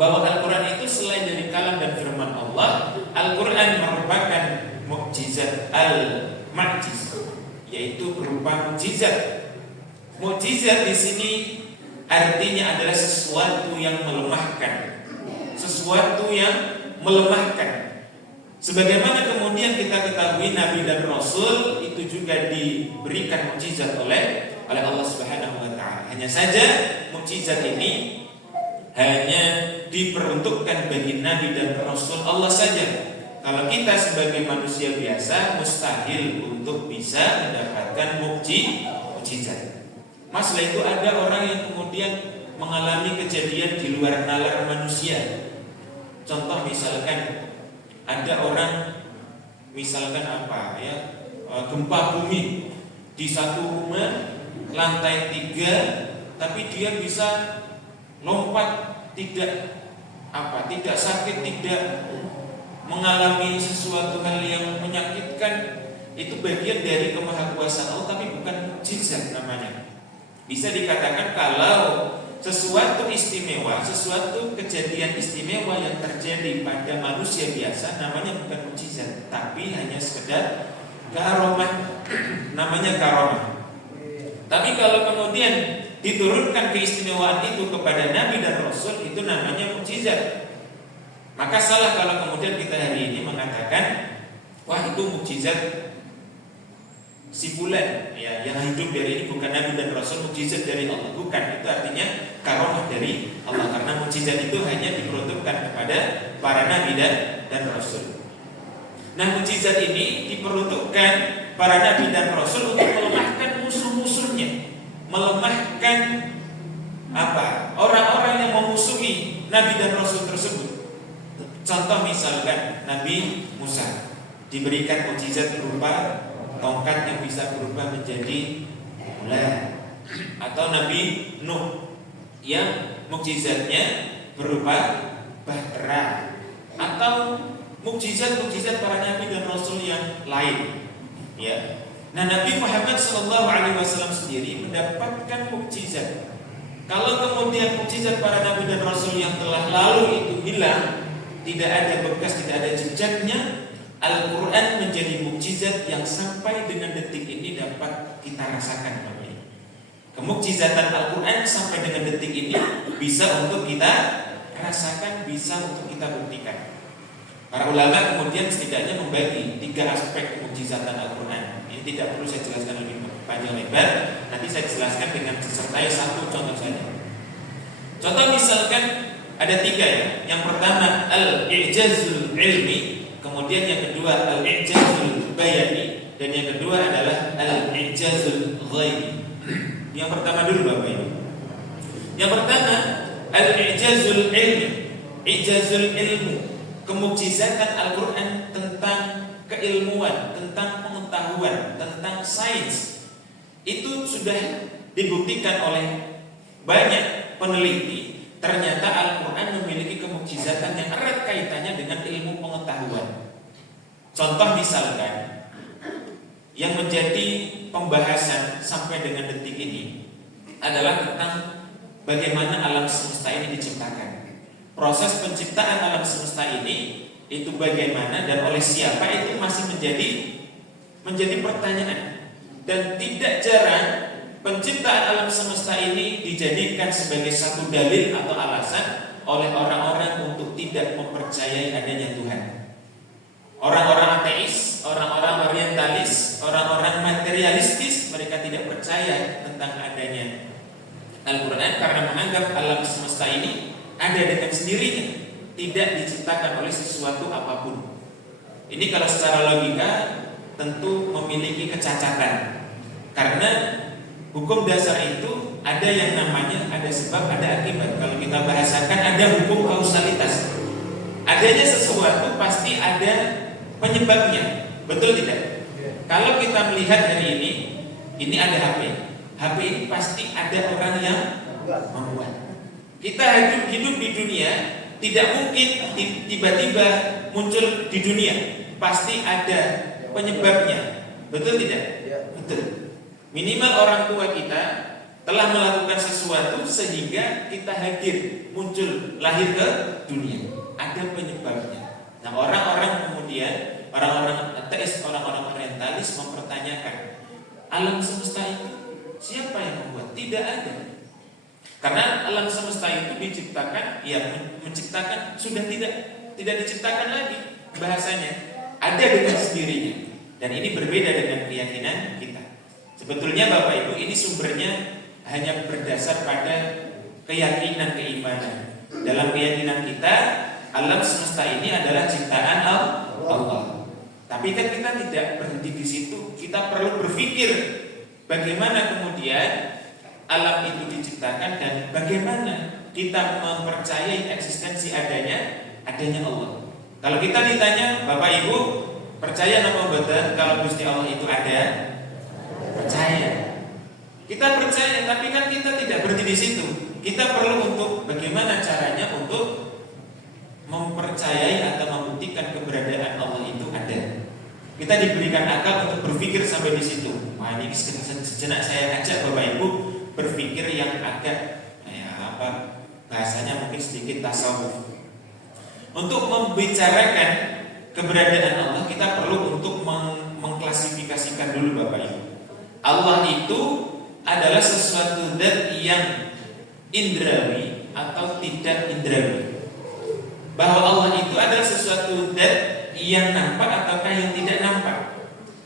bahwa Al-Quran itu selain dari kalam dan firman Allah, Al-Quran merupakan mukjizat al-mu'jiz, yaitu berupa mukjizat. Mukjizat di sini artinya adalah sesuatu yang melemahkan, sesuatu yang melemahkan. Sebagaimana kemudian kita ketahui Nabi dan Rasul itu juga diberikan mukjizat oleh Allah Subhanahu wa taala. Hanya saja mukjizat ini hanya diperuntukkan bagi Nabi dan Rasul Allah saja. Kalau kita sebagai manusia biasa mustahil untuk bisa mendapatkan mukjizat. Masalah itu ada orang yang kemudian mengalami kejadian di luar nalar manusia. Contoh misalkan ada orang misalkan gempa bumi di satu rumah lantai 3, tapi dia bisa lompat, tidak sakit, tidak mengalami sesuatu hal yang menyakitkan. Itu bagian dari kemahakuasaan Allah, tapi bukan mukjizat namanya. Bisa dikatakan kalau sesuatu istimewa, sesuatu kejadian istimewa yang terjadi pada manusia biasa namanya bukan mukjizat, tapi hanya sekedar karomah, namanya karomah. Tapi kalau kemudian diturunkan keistimewaan itu kepada Nabi dan Rasul, itu namanya mukjizat. Maka salah kalau kemudian kita hari ini mengatakan, wah itu mukjizat si fulan, ya, yang hidup dari ini bukan Nabi dan Rasul, mukjizat dari Allah. Bukan, itu artinya karomah dari Allah. Karena mukjizat itu hanya diperuntukkan kepada para Nabi dan Rasul. Nah, mukjizat ini diperuntukkan para nabi dan rasul untuk melemahkan musuh-musuhnya, melemahkan orang-orang yang memusuhi nabi dan rasul tersebut. Contoh misalkan Nabi Musa diberikan mukjizat berupa tongkat yang bisa berubah menjadi ular, atau Nabi Nuh yang mukjizatnya berupa bahtera, atau mukjizat-mukjizat para nabi dan rasul yang lain. Ya. Nah, Nabi Muhammad SAW sendiri mendapatkan mukjizat. Kalau kemudian mukjizat para nabi dan rasul yang telah lalu itu hilang, tidak ada bekas, tidak ada jejaknya, Al-Quran menjadi mukjizat yang sampai dengan detik ini dapat kita rasakan. Kemukjizatan Al-Quran sampai dengan detik ini bisa untuk kita rasakan, bisa untuk kita buktikan. Para ulama kemudian setidaknya membagi 3 aspek kemukjizatan Al-Quran. Ini tidak perlu saya jelaskan lebih panjang lebar. Nanti saya jelaskan dengan disertai satu contoh saja. Contoh misalkan ada 3 ya. Yang pertama al-i'jazul ilmi, kemudian yang kedua al-i'jazul bayani, dan yang kedua adalah al-i'jazul ghaibi. Yang pertama dulu Bapak Ibu. Yang pertama al-i'jazul ilmi, i'jazul ilmu, kemukjizatan Al-Quran tentang keilmuan, tentang pengetahuan, tentang sains. Itu sudah dibuktikan oleh banyak peneliti. Ternyata Al-Quran memiliki kemukjizatan yang erat kaitannya dengan ilmu pengetahuan. Contoh misalkan yang menjadi pembahasan sampai dengan detik ini adalah tentang bagaimana alam semesta ini diciptakan. Proses penciptaan alam semesta ini itu bagaimana dan oleh siapa, itu masih menjadi pertanyaan. Dan tidak jarang penciptaan alam semesta ini dijadikan sebagai satu dalil atau alasan oleh orang-orang untuk tidak mempercayai adanya Tuhan. Orang-orang ateis, orang-orang orientalis, orang-orang materialistis, mereka tidak percaya tentang adanya Al-Quran karena menganggap alam semesta ini ada dengan sendirinya, tidak diciptakan oleh sesuatu apapun. Ini kalau secara logika tentu memiliki kecacatan, karena hukum dasar itu ada yang namanya ada sebab, ada akibat. Kalau kita bahasakan ada hukum kausalitas. Adanya sesuatu pasti ada penyebabnya, betul tidak? Kalau kita melihat hari ini ada HP. HP ini pasti ada orang yang membuat. Kita hidup di dunia, tidak mungkin tiba-tiba muncul di dunia. Pasti ada penyebabnya, betul tidak? Betul. Minimal orang tua kita telah melakukan sesuatu sehingga kita hadir, muncul, lahir ke dunia. Ada penyebabnya. Nah, orang-orang kemudian, orang-orang ateis, orang-orang orientalis mempertanyakan, alam semesta itu siapa yang membuat? Tidak ada. Karena alam semesta itu diciptakan, ya menciptakan sudah tidak diciptakan lagi. Bahasanya ada dengan sendirinya. Dan ini berbeda dengan keyakinan kita. Sebetulnya Bapak Ibu, ini sumbernya hanya berdasar pada keyakinan keimanan. Dalam keyakinan kita, alam semesta ini adalah ciptaan Allah. Tapi kan kita tidak berhenti di situ. Kita perlu berpikir bagaimana kemudian alam itu diciptakan dan bagaimana kita mempercayai eksistensi adanya Allah. Kalau kita ditanya, Bapak Ibu percaya apa betul kalau Gusti Allah itu ada? Percaya. Kita percaya, tapi kan kita tidak berhenti di situ. Kita perlu untuk bagaimana caranya untuk mempercayai atau membuktikan keberadaan Allah itu ada. Kita diberikan akal untuk berpikir sampai di situ. Wah, ini sejenak saya ajak Bapak Ibu berpikir yang agak bahasanya mungkin sedikit tasawuf. Untuk membicarakan keberadaan Allah, kita perlu untuk mengklasifikasikan dulu Bapak Ibu. Allah itu adalah sesuatu zat yang indrawi atau tidak indrawi. Bahwa Allah itu adalah sesuatu zat yang nampak ataukah yang tidak nampak.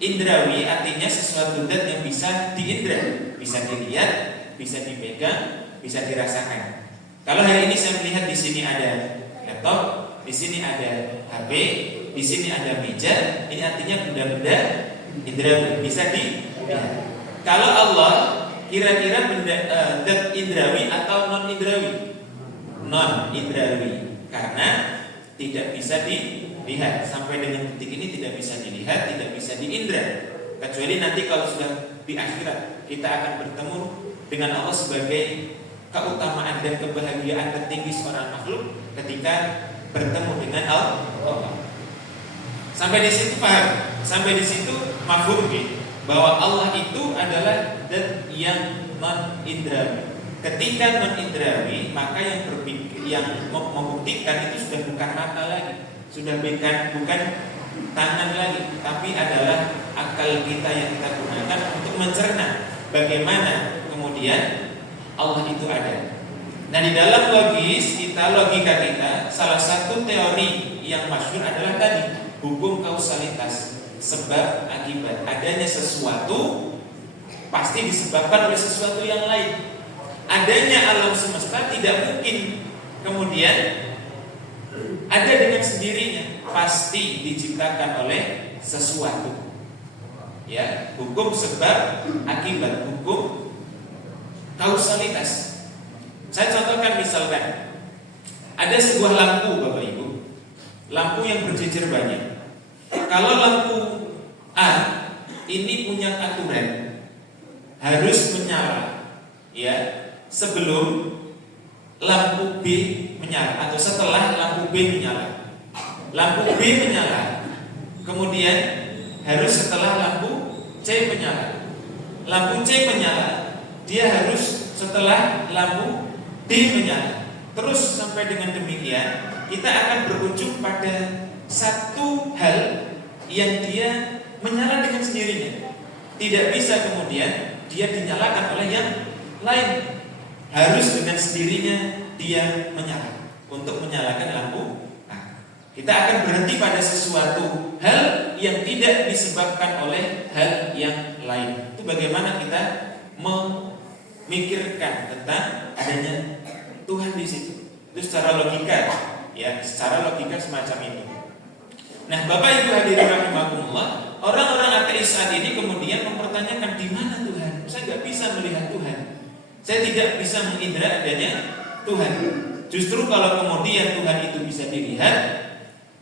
Indrawi artinya sesuatu zat yang bisa diindra, bisa dilihat, bisa dipegang, bisa dirasakan. Kalau hari ini saya melihat di sini ada laptop, di sini ada HP, di sini ada meja, ini artinya benda-benda indrawi, bisa dilihat. Kalau Allah kira-kira benda zat indrawi atau non indrawi? Non indrawi, karena tidak bisa dilihat. Sampai dengan detik ini tidak bisa dilihat, tidak bisa diindra. Kecuali nanti kalau sudah di akhirat kita akan bertemu dengan Allah sebagai keutamaan dan kebahagiaan tertinggi seorang makhluk ketika bertemu dengan Allah. Sampai di situ paham? Sampai di situ mafhum bahwa Allah itu adalah zat yang non indrawi. Ketika non indrawi, maka yang membuktikan itu sudah bukan mata lagi, sudah bukan tangan lagi, tapi adalah akal kita yang kita gunakan untuk mencerna bagaimana kemudian Allah itu ada. Nah, di dalam logika kita, salah satu teori yang masyhur adalah tadi hukum kausalitas, sebab akibat. Adanya sesuatu pasti disebabkan oleh sesuatu yang lain. Adanya alam semesta tidak mungkin kemudian ada dengan sendirinya, pasti diciptakan oleh sesuatu. Ya, hukum sebab akibat, hukum kausalitas. Saya contohkan, misalkan ada sebuah lampu, Bapak Ibu, lampu yang berjejer banyak. Kalau lampu A ini punya aturan harus menyala, ya, sebelum lampu B menyala atau setelah lampu B menyala. Lampu B menyala, kemudian harus setelah lampu C menyala. Lampu C menyala, dia harus setelah lampu D menyala. Terus sampai dengan demikian, kita akan berujung pada satu hal yang dia menyala dengan sendirinya. Tidak bisa kemudian dia dinyalakan oleh yang lain. Harus dengan sendirinya dia menyala. Untuk menyalakan lampu, nah, kita akan berhenti pada sesuatu hal yang tidak disebabkan oleh hal yang lain. Itu bagaimana kita memikirkan tentang adanya Tuhan di situ. Itu secara logika, ya, secara logika semacam itu. Nah, Bapak Ibu hadirin rahimakumullah, orang-orang ateis saat ini kemudian mempertanyakan di mana Tuhan? Saya nggak bisa melihat Tuhan. Saya tidak bisa mengindra adanya Tuhan. Justru kalau kemudian Tuhan itu bisa dilihat,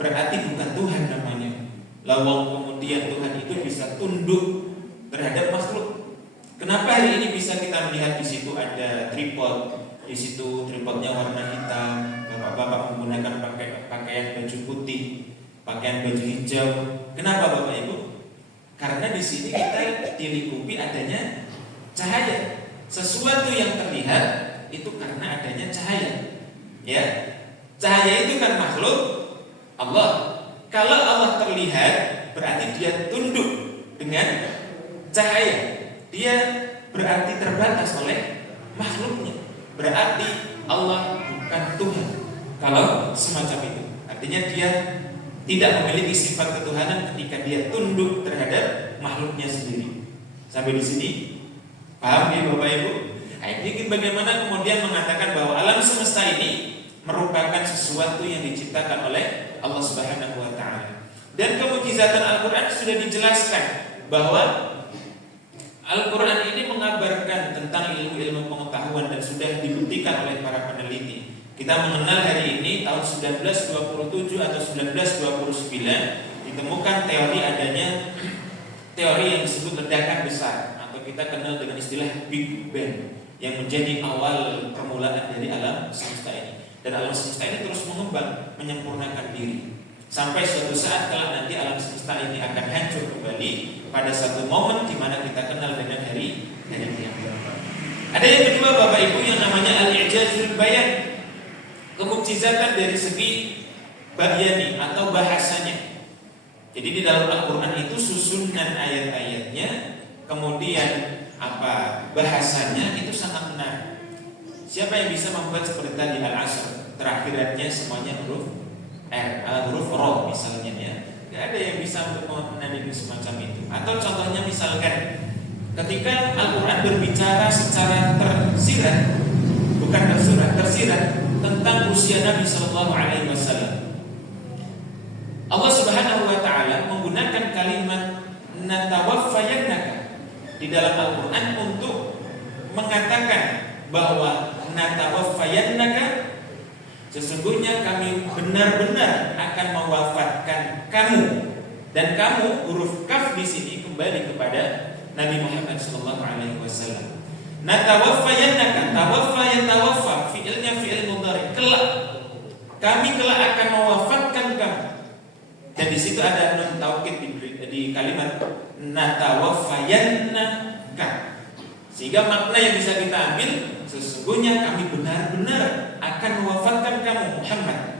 berarti bukan Tuhan namanya. Lawang kemudian Tuhan itu bisa tunduk terhadap makhluk. Kenapa hari ini bisa kita melihat di situ ada tripod, di situ tripodnya warna hitam, bapak-bapak menggunakan pakaian baju putih, pakaian baju hijau. Kenapa Bapak Ibu? Karena di sini kita dilingkupi adanya cahaya. Sesuatu yang terlihat itu karena adanya cahaya. Ya, cahaya itu kan makhluk Allah. Kalau Allah terlihat, berarti dia tunduk dengan cahaya. Dia berarti terbatas oleh makhluknya. Berarti Allah bukan Tuhan. Kalau semacam itu, artinya dia tidak memiliki sifat ketuhanan ketika dia tunduk terhadap makhluknya sendiri. Sampai di sini paham ya Bapak Ibu? Nah, ini bagaimana kemudian mengatakan bahwa alam semesta ini merupakan sesuatu yang diciptakan oleh Allah Subhanahu wa taala. Dan kemukjizatan Al-Qur'an sudah dijelaskan bahwa Al-Qur'an ini mengabarkan tentang ilmu-ilmu pengetahuan dan sudah dibuktikan oleh para peneliti. Kita mengenal hari ini tahun 1927 atau 1929 ditemukan teori adanya teori yang disebut ledakan besar atau kita kenal dengan istilah Big Bang yang menjadi awal permulaan dari alam semesta ini. Dan alam semesta ini terus mengembang, menyempurnakan diri sampai suatu saat kelak nanti alam semesta ini akan hancur kembali pada satu momen di mana kita kenal dengan hari kiamat. Ada yang kedua Bapak Ibu yang namanya al-i'jazul bayan. Kemukjizatan dari segi bahyani atau bahasanya. Jadi di dalam Al-Qur'an itu susunan ayat-ayatnya, kemudian bahasanya itu sangat menarik. Siapa yang bisa membuat seperti tadi Al-Asr, terakhirannya semuanya huruf R, huruf Ra misalnya ya. Tidak ada yang bisa untuk menandingi semacam itu. Atau contohnya misalkan ketika Al-Qur'an berbicara secara tersirat, bukan tersurat, tersirat tentang usia Nabi Sallallahu Alaihi Wasallam. Allah Subhanahu Wa Taala menggunakan kalimat di dalam Al-Quran untuk mengatakan bahwa natawaffayannaka, sesungguhnya kami benar-benar akan mewafatkan kamu. Dan kamu, huruf kaf di sini kembali kepada Nabi Muhammad SAW. Natawaffayannaka, tawaffa yatawaffa, fi'ilnya fi'il mudhari, kelak. Kami kelak akan mewafatkan kamu. Dan di situ ada nun taukid di kalimat natawaffayannaka. Sehingga makna yang bisa kita ambil, sesungguhnya kami benar-benar akan mewafatkan kamu Muhammad.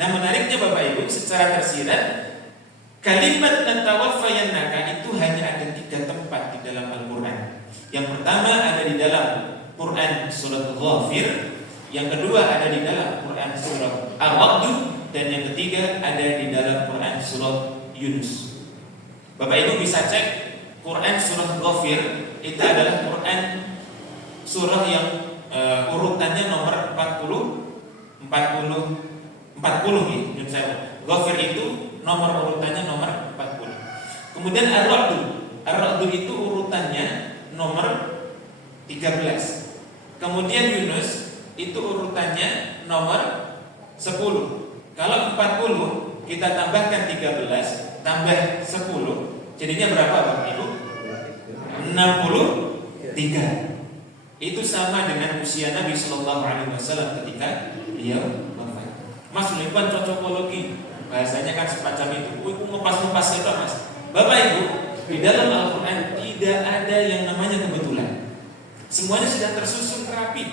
Nah, menariknya Bapak Ibu, secara tersirat kalimat natawaffayannaka itu hanya ada 3 tempat di dalam Al-Quran. Yang pertama ada di dalam Quran surat Ghafir, yang kedua ada di dalam Quran surat Ar-Ra'd, dan yang ketiga ada di dalam Quran surat Yunus. Bapak Ibu bisa cek Quran surat Ghafir, itu adalah Quran surah yang urutannya nomor 40 ya. Ghafir itu nomor urutannya nomor 40. Kemudian Ar-Ra'd itu urutannya nomor 13. Kemudian Yunus itu urutannya nomor 10. Kalau 40 kita tambahkan 13 tambah 10, jadinya berapa Bapak Ibu? 63. Itu sama dengan usia Nabi Shallallahu Alaihi Wasallam ketika beliau wafat. Mas Lepan cocokologi, bahasanya kan semacam itu. Ngepas-ngepas itu Mas. Bapak Ibu, di dalam Al-Quran tidak ada yang namanya kebetulan. Semuanya sudah tersusun rapi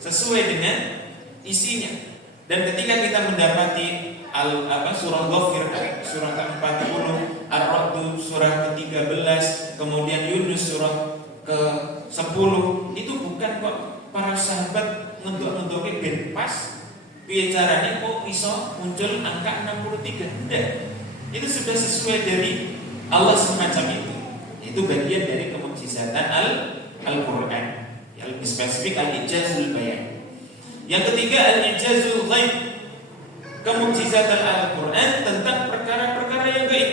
sesuai dengan isinya. Dan ketika kita mendapati surah Ghafir, surah ke-40, Ar-Ra'd surah ke-13, kemudian Yunus surah ke-10, itu bukan kok para sahabat ngendok-ngendoknya ben pas piye carane kok iso muncul angka 63. Tidak. Itu sudah sesuai dari Allah semacam itu. Itu bagian dari kemukjizatan Al-Quran. Yang lebih spesifik al-ijazul bayan. Yang ketiga al-ijazul ghaib. Kemukjizatan Al-Quran tentang perkara-perkara yang gaib,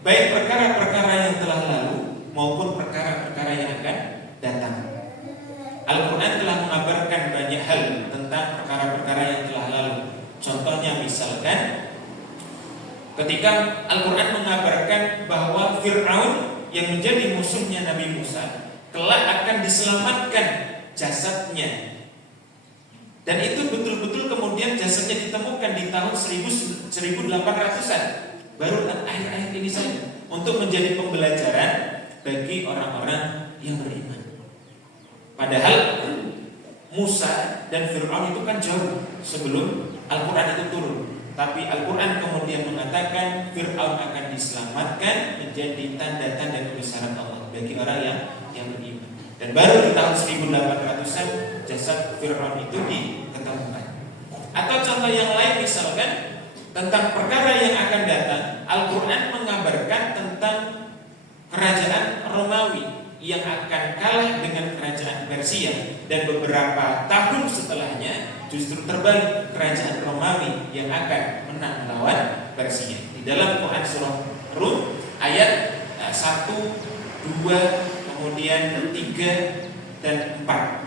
baik perkara-perkara yang telah lalu maupun perkara-perkara yang akan datang. Al-Quran telah mengabarkan banyak hal tentang perkara-perkara yang telah lalu. Contohnya misalkan ketika Al-Quran mengabarkan bahwa Fir'aun yang menjadi musuhnya Nabi Musa kelak akan diselamatkan jasadnya. Dan itu betul-betul kemudian jasadnya ditemukan di tahun 1800-an. Baru akhir-akhir ini saja, untuk menjadi pembelajaran bagi orang-orang yang beriman. Padahal Musa dan Fir'aun itu kan jauh sebelum Al-Quran itu turun. Tapi Al-Quran kemudian mengatakan Fir'aun akan diselamatkan menjadi tanda-tanda kebesaran Allah bagi orang yang beriman. Dan baru di tahun 1800-an jasad Fir'aun itu diketemukan. Atau contoh yang lain misalkan tentang perkara yang akan datang, Al-Quran mengabarkan tentang kerajaan Romawi yang akan kalah dengan kerajaan Persia, dan beberapa tahun setelahnya justru terbalik, kerajaan Romawi yang akan menang melawan Persia. Di dalam Quran surah Rum ayat 1, 2, kemudian 3 dan 4.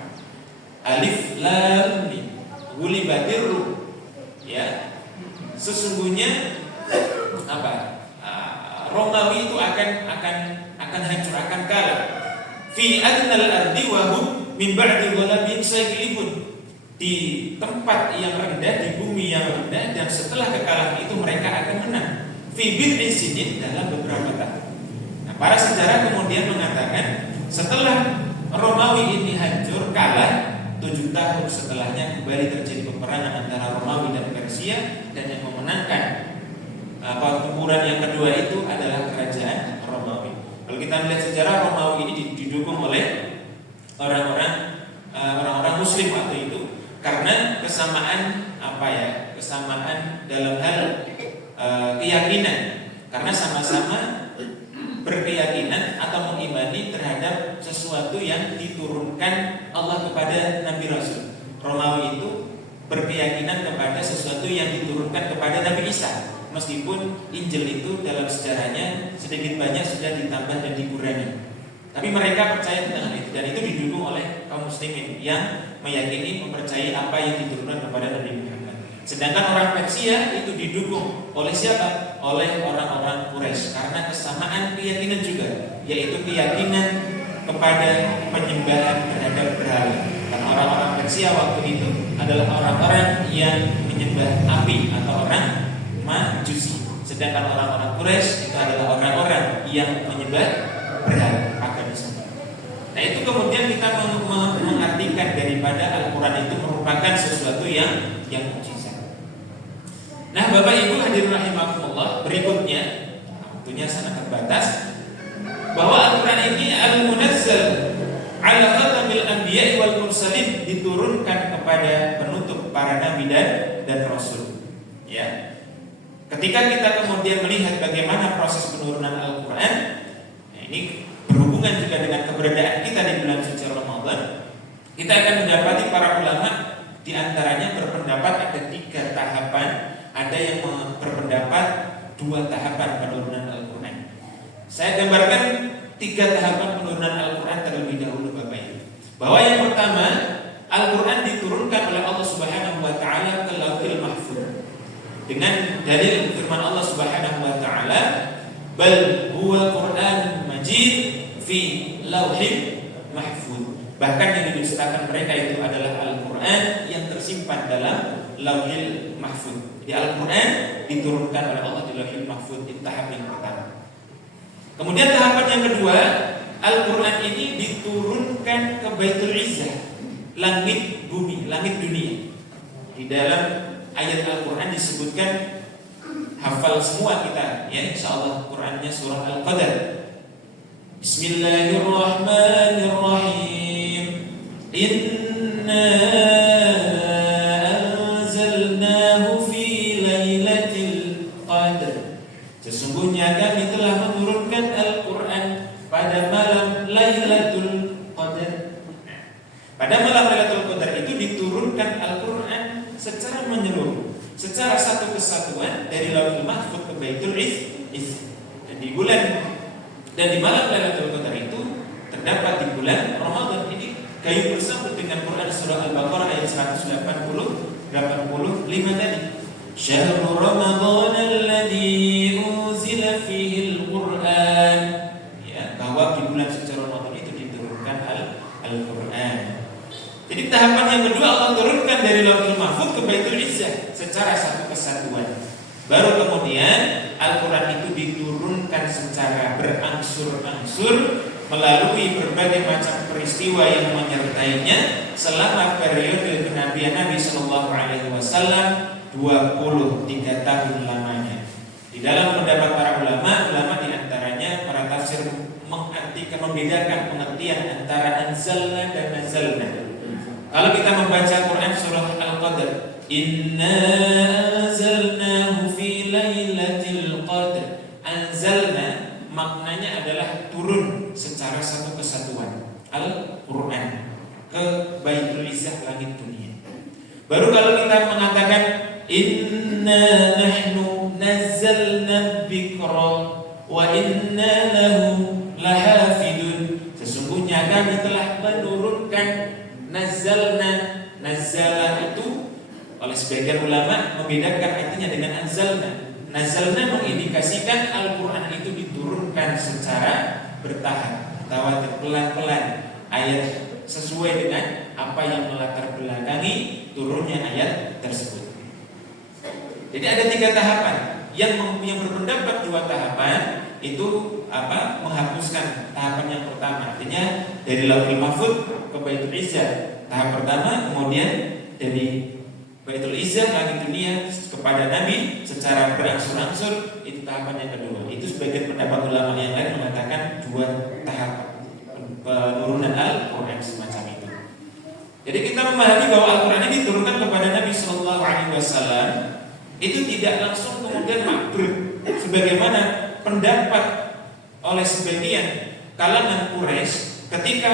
Alif lam mim ghulibatir rum. Ya. Sesungguhnya Romawi itu akan hancur, akan kalah. Fi adnal ardi wa hum min ba'di ghalabin saghibun. Di tempat yang rendah, di bumi yang rendah, dan setelah kekalahan itu mereka akan menang. Fi bid'i sinin, dalam beberapa tahun. Nah, para sejarah kemudian mengatakan setelah Romawi ini hancur, kalah, 7 tahun setelahnya kembali terjadi peperangan antara Romawi dan Persia, dan yang memenangkan pertempuran yang kedua itu adalah kerajaan Romawi. Kalau kita melihat sejarah, Romawi ini didukung oleh orang-orang Muslim waktu itu karena kesamaan kesamaan dalam hal keyakinan, karena sama-sama berkeyakinan atau mengimani terhadap sesuatu yang diturunkan Allah kepada Nabi Rasul. Romawi itu berkeyakinan kepada sesuatu yang diturunkan kepada Nabi Isa, meskipun Injil itu dalam sejarahnya sedikit banyak sudah ditambah dan dikurangi. Tapi mereka percaya dengan itu, dan itu didukung oleh kaum muslimin yang meyakini, mempercayai apa yang diturunkan kepada Nabi Muhammad. Sedangkan orang Persia itu didukung oleh siapa? Oleh orang-orang Quraisy, karena kesamaan keyakinan juga, yaitu keyakinan kepada penyembahan terhadap berhala. Dan orang-orang Persia waktu itu adalah orang-orang yang menyembah api atau orang Majusi. Sedangkan orang-orang Quraisy itu adalah orang-orang yang menyembah berhala, paganisme. Nah, itu kemudian kita mengartikan daripada Al-Quran itu merupakan sesuatu yang mukjizat. Nah, Bapak Ibu hadirin rahimakumullah, berikutnya waktunya sangat terbatas, bahwa Al-Quran ini al-munazzal ala khatamil anbiya'i wal mursalin, diturunkan kepada penutup para nabi dan rasul. Ya. Ketika kita kemudian melihat bagaimana proses penurunan Al-Quran, nah ini berhubungan juga dengan keberadaan kita di bulan suci Ramadan, kita akan mendapati para ulama diantaranya berpendapat ada 3 tahapan, ada yang berpendapat 2 tahapan penurunan Al-Quran. Saya gambarkan 3 tahapan penurunan Al-Quran terlebih dahulu, Bapak Ibu. Bahwa yang pertama, Al-Quran diturunkan oleh Allah Subhanahu wa taala ke Lauhil Mahfuz. Dengan dalil firman Allah Subhanahu wa taala, bal huwa Qur'an Majid fi Lauhil Mahfuz. Bahkan yang didustakan mereka itu adalah Al-Quran yang tersimpan dalam Lauhil Mahfuz. Di Al-Quran diturunkan oleh Allah di Lauhil Mahfuz, di tahap yang pertama. Kemudian tahapan yang kedua, Al-Quran ini diturunkan ke Baitul Izzah, langit bumi, langit dunia. Di dalam ayat Al-Quran disebutkan, hafal semua kita ya, insyaallah Qurannya surah Al-Qadar. Bismillahirrahmanirrahim. Inna anzalnahu fi lailatul qadr. Sesungguhnya kami telah menurunkan Al-Quran pada malam Lailatul Qadar. Pada malam Lailatul Qadar itu diturunkan Al-Quran secara menyeluruh, secara satu kesatuan dari Lauhul Mahfuz ke Baitul Izzah. Dan di malam Lailatul Qadar itu terdapat di bulan Ramadan ini kayu bersambut dengan Quran surah Al-Baqarah ayat 185 tadi. Syahrul Ramadan alladzi unzila fihi al-Qur'an. Ya, bahwa di bulan suci Ramadan itu diturunkan Al-Quran. Jadi tahapan yang kedua, Allah turunkan dari Lauhul Mahfuz ke Baitul Izzah secara satu kesatuan. Baru kemudian Al-Quran itu diturunkan secara berangsur-angsur melalui berbagai macam peristiwa yang menyertainya selama periode kenabian Nabi Sallallahu Alaihi Wasallam 23 tahun lamanya. Di dalam pendapat para ulama diantaranya para tafsir mengartikan, membedakan pengertian antara anzalna dan nazalna. Kalau kita membaca Quran surah Al-Qadar, inna anzalnahu fi lailatul qadr. Anzalna maknanya adalah turun secara satu kesatuan Al-Quran ke Baitul Izzah, langit dunia. Baru kalau kita mengatakan inna nahnu nazzalna dzikra wa inna lahu lahafidun. Sesungguhnya kami telah menurunkan. Nazzala itu oleh sebagian ulama membedakan artinya dengan anzalna. Nazalna mengindikasikan Al-Quran itu diturunkan secara bertahap, tawatir, pelan-pelan, ayat sesuai dengan apa yang melatar belakangi turunnya ayat tersebut. Jadi ada 3 tahapan. Yang berpendapat 2 tahapan itu menghapuskan tahapan yang pertama, artinya dari Lauhul Mahfuz ke Baitul Izzah tahap pertama, kemudian dari Baitul Izzah langit dunia kepada Nabi secara berangsur-angsur, itu tahapan yang kedua. Itu sebagian pendapat ulama yang lain mengatakan 2 tahap penurunan Al-Quran semacam itu. Jadi kita memahami bahwa Al-Quran ini diturunkan kepada Nabi Sallallahu Alaihi Wasallam itu tidak langsung kemudian makbrut sebagaimana pendapat oleh sebagian kalangan Quraisy ketika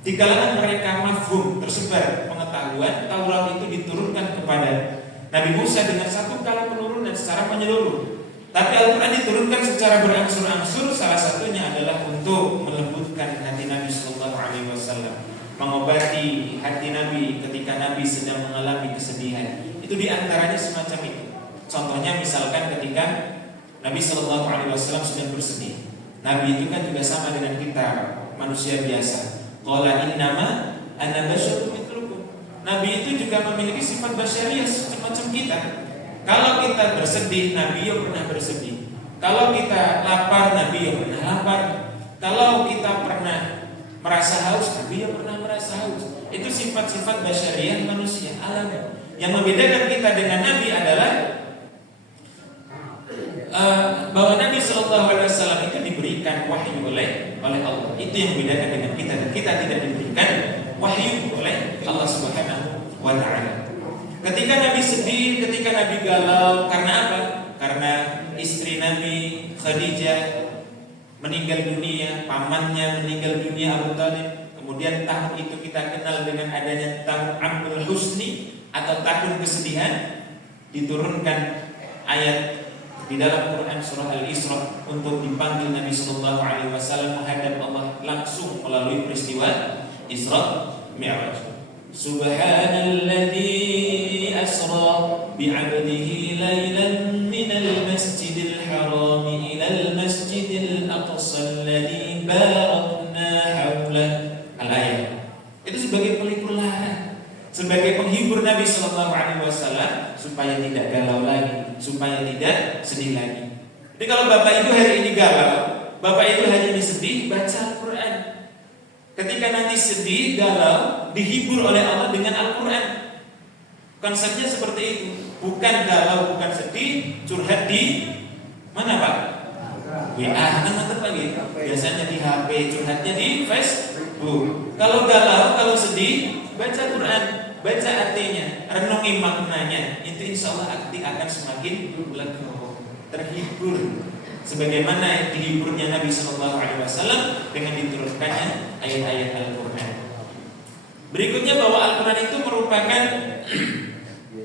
di kalangan mereka mafhum tersebar pengetahuan Taurat itu diturunkan kepada Nabi Musa dengan satu kali penurunan secara menyeluruh. Tapi Al-Quran diturunkan secara berangsur-angsur, salah satunya adalah untuk melembutkan meluluhkan hati Nabi Sallallahu Alaihi Wasallam, mengobati hati Nabi ketika Nabi sedang mengalami kesedihan. Itu diantaranya semacam itu. Contohnya misalkan ketika Nabi Sallallahu Alaihi Wasallam sedang bersedih. Nabi itu kan juga sama dengan kita, manusia biasa. Qala innama ana basyarun mithlukum. Nabi itu juga memiliki sifat basyariah semacam kita. Kalau kita bersedih, Nabi yang pernah bersedih. Kalau kita lapar, Nabi yang pernah lapar. Kalau kita pernah merasa haus, Nabi yang pernah merasa haus. Itu sifat-sifat basyariah manusia alami. Yang membedakan kita dengan Nabi adalah bahwa Nabi Shallallahu Alaihi Wasallam itu diberikan wahyu oleh Allah. Itu yang membedakan dengan kita, dan kita tidak diberikan wahyu oleh Allah Subhanahu Wa Taala. Ketika Nabi sedih, ketika Nabi galau, karena apa? Karena istri Nabi Khadijah meninggal dunia, pamannya meninggal dunia, Abu Thalib. Kemudian tahun itu kita kenal dengan adanya tahun Amul Husni atau tahun kesedihan. Diturunkan ayat di dalam Quran surah Al-Isra untuk dipanggil Nabi Sallallahu Alaihi Wasallam menghadap Allah langsung melalui peristiwa Isra Mi'raj. Subhanalladzi asra bi'abdihi lailan minal masjidil haram ilal masjidil aqsa alladzi barakna hawlah. Al-ayat itu sebagai pelipur lara, sebagai penghibur Nabi Sallallahu Alaihi Wasallam supaya tidak galau lagi, supaya tidak sedih lagi. Jadi kalau Bapak Ibu hari ini galau, Bapak Ibu hari ini sedih, baca Al-Quran. Ketika nanti sedih, galau, dihibur oleh Allah dengan Al-Quran. Konsepnya seperti itu. Bukan galau, bukan sedih, curhat di mana Pak? WA, kan mantap lagi. Biasanya di HP, curhatnya di Facebook. Kalau galau, kalau sedih, baca Quran, baca artinya, renungi maknanya. Itu insya Allah arti akan semakin lega, terhibur. Sebagaimana dihiburnya Nabi Sallallahu Alaihi Wasallam dengan diturunkannya ayat-ayat Al-Quran. Berikutnya bahwa Al-Quran itu merupakan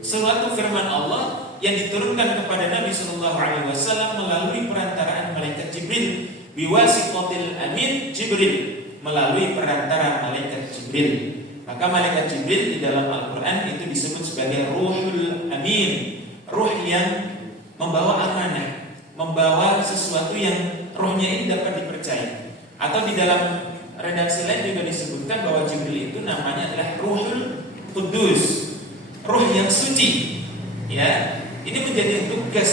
suatu firman Allah yang diturunkan kepada Nabi Sallallahu Alaihi Wasallam melalui perantaraan malaikat Jibril, biwasitatil amin Jibril, melalui perantara malaikat Jibril. Maka malaikat Jibril di dalam Al-Quran itu disebut sebagai Ruhul Amin, ruh yang membawa amanah, membawa sesuatu yang rohnya ini dapat dipercaya. Atau di dalam redaksi lain juga disebutkan bahwa Jibril itu namanya adalah Ruhul Kudus, ruh yang suci. Ya, ini menjadi tugas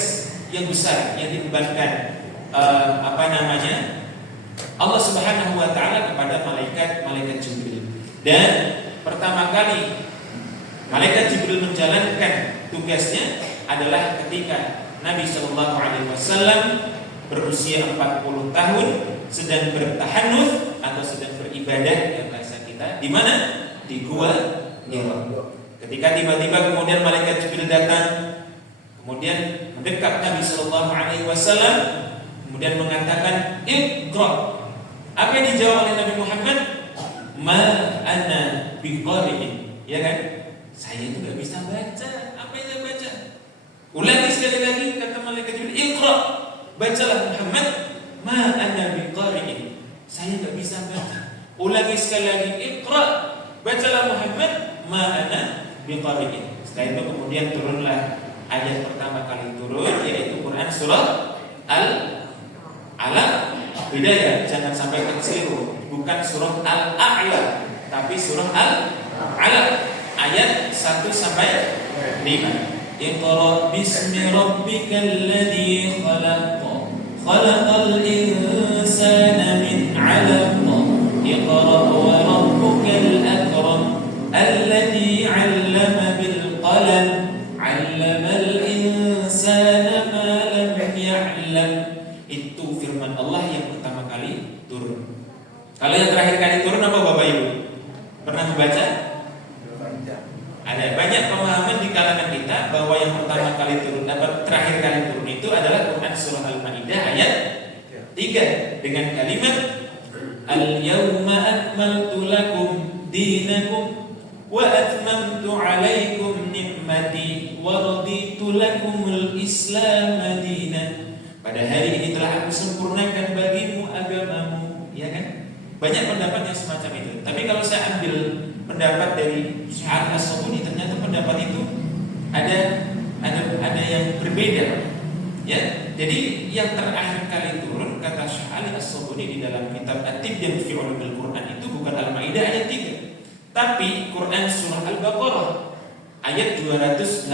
yang besar yang dibebankan Allah Subhanahu Wa Taala kepada malaikat Jibril. Dan pertama kali malaikat Jibril menjalankan tugasnya adalah ketika Nabi Sallallahu Alaihi Wasallam berusia 40 tahun sedang bertahannuts atau sedang beribadah ya bahasa kita. Di mana? Di Gua Hira. Ketika tiba-tiba kemudian malaikat Jibril datang, kemudian mendekat Nabi Sallallahu Alaihi Wasallam, kemudian mengatakan Iqra. Apa yang dijawab oleh Nabi Muhammad? Ma ana biqari'in. Ya kan? Saya itu gak bisa baca. Apa yang saya baca? Ulangi sekali lagi kata malaikat Jibril, Iqra. Bacalah Muhammad, ma ana biqari'in. Saya gak bisa baca. Ulangi sekali lagi, Iqra. Bacalah Muhammad, ma ana biqari'in. Setelah itu kemudian turunlah ayat pertama kali turun, yaitu Quran surah Al-Alaq. Beda ya, jangan sampai keliru. Bukan surah Al-A'la, tapi surah Al-Alaq ayat 1 sampai 5. Iqra bismi rabbikal ladzi khalaq, khalaqal insana min 'alaq. Iqra wa rabbukal akram, alladzi 'allama bil qalam, 'allamal insana ma lam ya'lam. Itu firman Allah yang pertama kali turun. Kalau yang terakhir kali turun apa Bapak Ibu? Pernah membaca? Ada banyak pemahaman di kalangan kita bahwa yang pertama kali turun, terakhir kali turun itu adalah Quran surah Al-Maidah ayat 3 dengan kalimat Al-yawma akmaltu lakum dinakum wa atmamtu alaikum ni'mati wa raditu lakumul Islam dinan. Pada hari ini telah aku sempurnakan bagimu agamamu, ya kan? Banyak pendapat yang semacam itu. Tapi kalau saya ambil pendapat dari Syekh As-Sabuni, ternyata pendapat itu ada yang berbeda. Ya, jadi yang terakhir kali turun kata Syekh As-Sabuni di dalam kitab At-Tibyan fi Ulumil Quran itu bukan Al-Maidah ayat 3, tapi Quran surah Al-Baqarah ayat 281.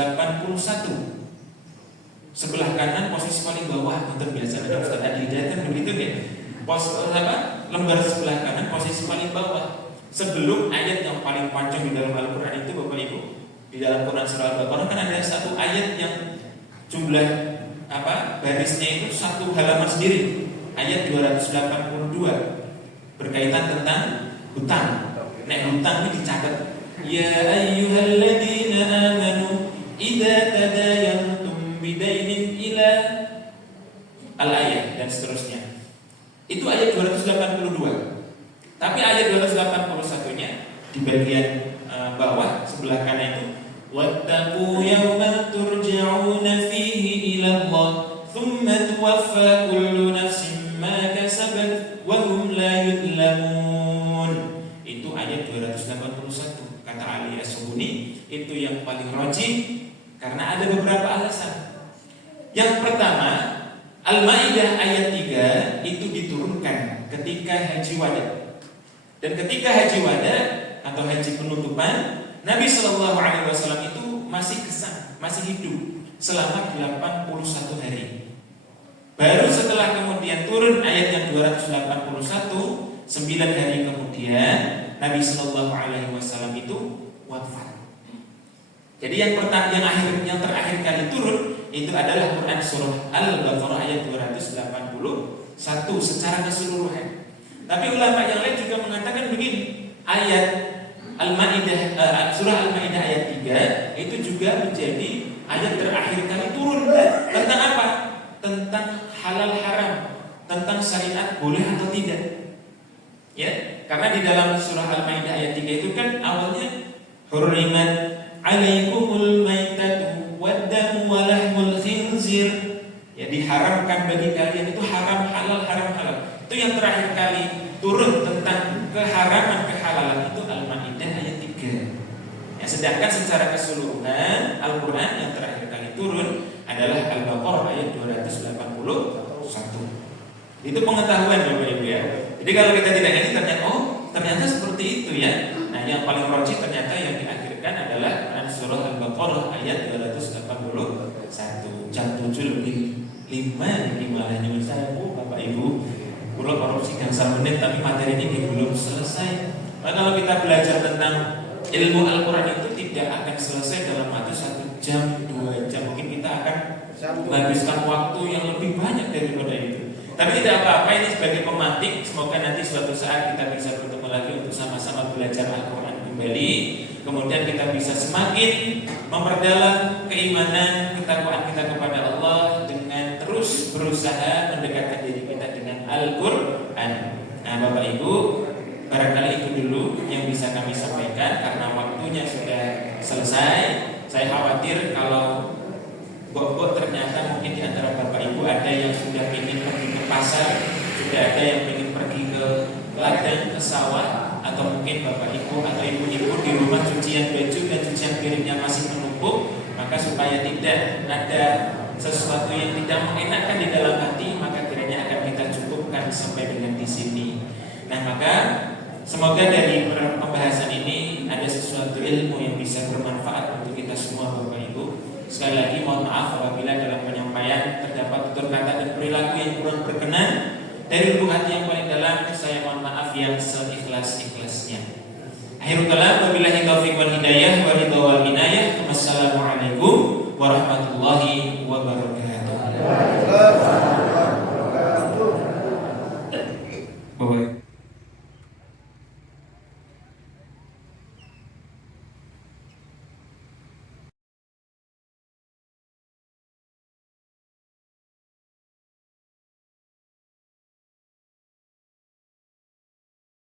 Sebelah kanan posisi paling bawah, untuk biasa Ustaz Adi Hidayat kan begitu ya. Lembar sebelah kanan posisi paling bawah. Sebelum ayat yang paling panjang di dalam Al-Quran itu Bapak Ibu, di dalam Quran surah Al-Baqarah kan ada satu ayat yang jumlah barisnya itu satu halaman sendiri, ayat 282 berkaitan tentang hutang. Nek hutang ini dicatat, ya ayyuhalladzina amanu idza tadayantum bidainin ila al-ayat dan seterusnya. Itu ayat 282. Tapi ayat 281-nya di bagian bawah sebelah kanan itu, wattaqu yawman turja'una fihi ila Allah thumma tuwaffa kullu nafsin ma kasabat wa hum la yudlamun. Itu ayat 281. Kata Ali As-Sabuni, itu yang paling rajih karena ada beberapa alasan. Yang pertama, Al-Maidah ayat 3 itu diturunkan ketika Haji Wada. Dan ketika Haji Wada atau Haji penutupan, Nabi Shallallahu Alaihi Wasallam itu masih kesang, masih hidup selama 81 hari. Baru setelah kemudian turun ayat yang 281, 9 hari kemudian Nabi Shallallahu Alaihi Wasallam itu wafat. Jadi yang terakhir kali turun itu adalah Quran surah Al-Baqarah ayat 281 secara keseluruhan. Tapi ulama yang lain juga mengatakan begini, ayat Al-Maidah surah Al-Maidah ayat 3 itu juga menjadi ayat terakhir kali turun. Tentang apa? Tentang halal haram, tentang syariat boleh atau tidak. Ya, karena di dalam surah Al-Maidah ayat 3 itu kan awalnya hurrimat alaikumul maitatu waddamu walahmul khinzir. Ya, diharamkan bagi kalian itu haram halal haram halal. Itu yang terakhir kali turun tentang keharaman kehalalan itu Al-Maidah ayat 3. Ya, sedangkan secara keseluruhan Al-Quran yang terakhir kali turun adalah Al-Baqarah ayat 281. Itu pengetahuan Bapak Ibu ya. Jadi kalau kita tidak ini ternyata seperti itu ya. Nah, yang paling rajih ternyata yang diakhirkan adalah Quran surah Al-Baqarah ayat 281. Jam 7:05 malah nyuwun saya Bapak Ibu. Pulau korupsi gangsal menit tapi materi ini belum selesai. Maka kalau kita belajar tentang ilmu Al-Quran itu tidak akan selesai dalam waktu 1 jam, 2 jam. Mungkin kita akan menghabiskan waktu yang lebih banyak daripada itu. Tapi tidak apa-apa, ini sebagai pemantik. Semoga nanti suatu saat kita bisa bertemu lagi untuk sama-sama belajar Al-Quran kembali. Kemudian kita bisa semakin memperdalam keimanan, ketakwaan kita kepada Allah dengan terus berusaha mendekatkan diri kita dengan Al-Quran. Nah Bapak Ibu, barangkali itu dulu yang bisa kami sampaikan karena waktunya sudah selesai. Saya khawatir kalau Bok ternyata mungkin di antara Bapak Ibu ada yang sudah ingin pergi ke pasar, sudah ada yang ingin pergi ke ladang, ke sawah, atau mungkin Bapak Ibu atau Ibu-ibu di rumah cucian baju dan cucian piringnya masih menumpuk. Maka supaya tidak ada sesuatu yang tidak mengenakan di dalam hati, maka kiranya akan kita cukupkan sampai dengan di sini. Nah maka semoga dari pembahasan ini ada sesuatu ilmu yang bisa bermanfaat untuk kita semua Bapak Ibu. Sekali lagi mohon maaf apabila dalam penyampaian terdapat tutur kata dan perilaku yang kurang berkenan. Dari lubuk hati yang paling dalam saya mohon maaf yang seikhlas-ikhlasnya. Akhirul kalam, wabillahi taufiq wal hidayah wa ridha wal inayah. Wassalamualaikum warahmatullahi wabarakatuh.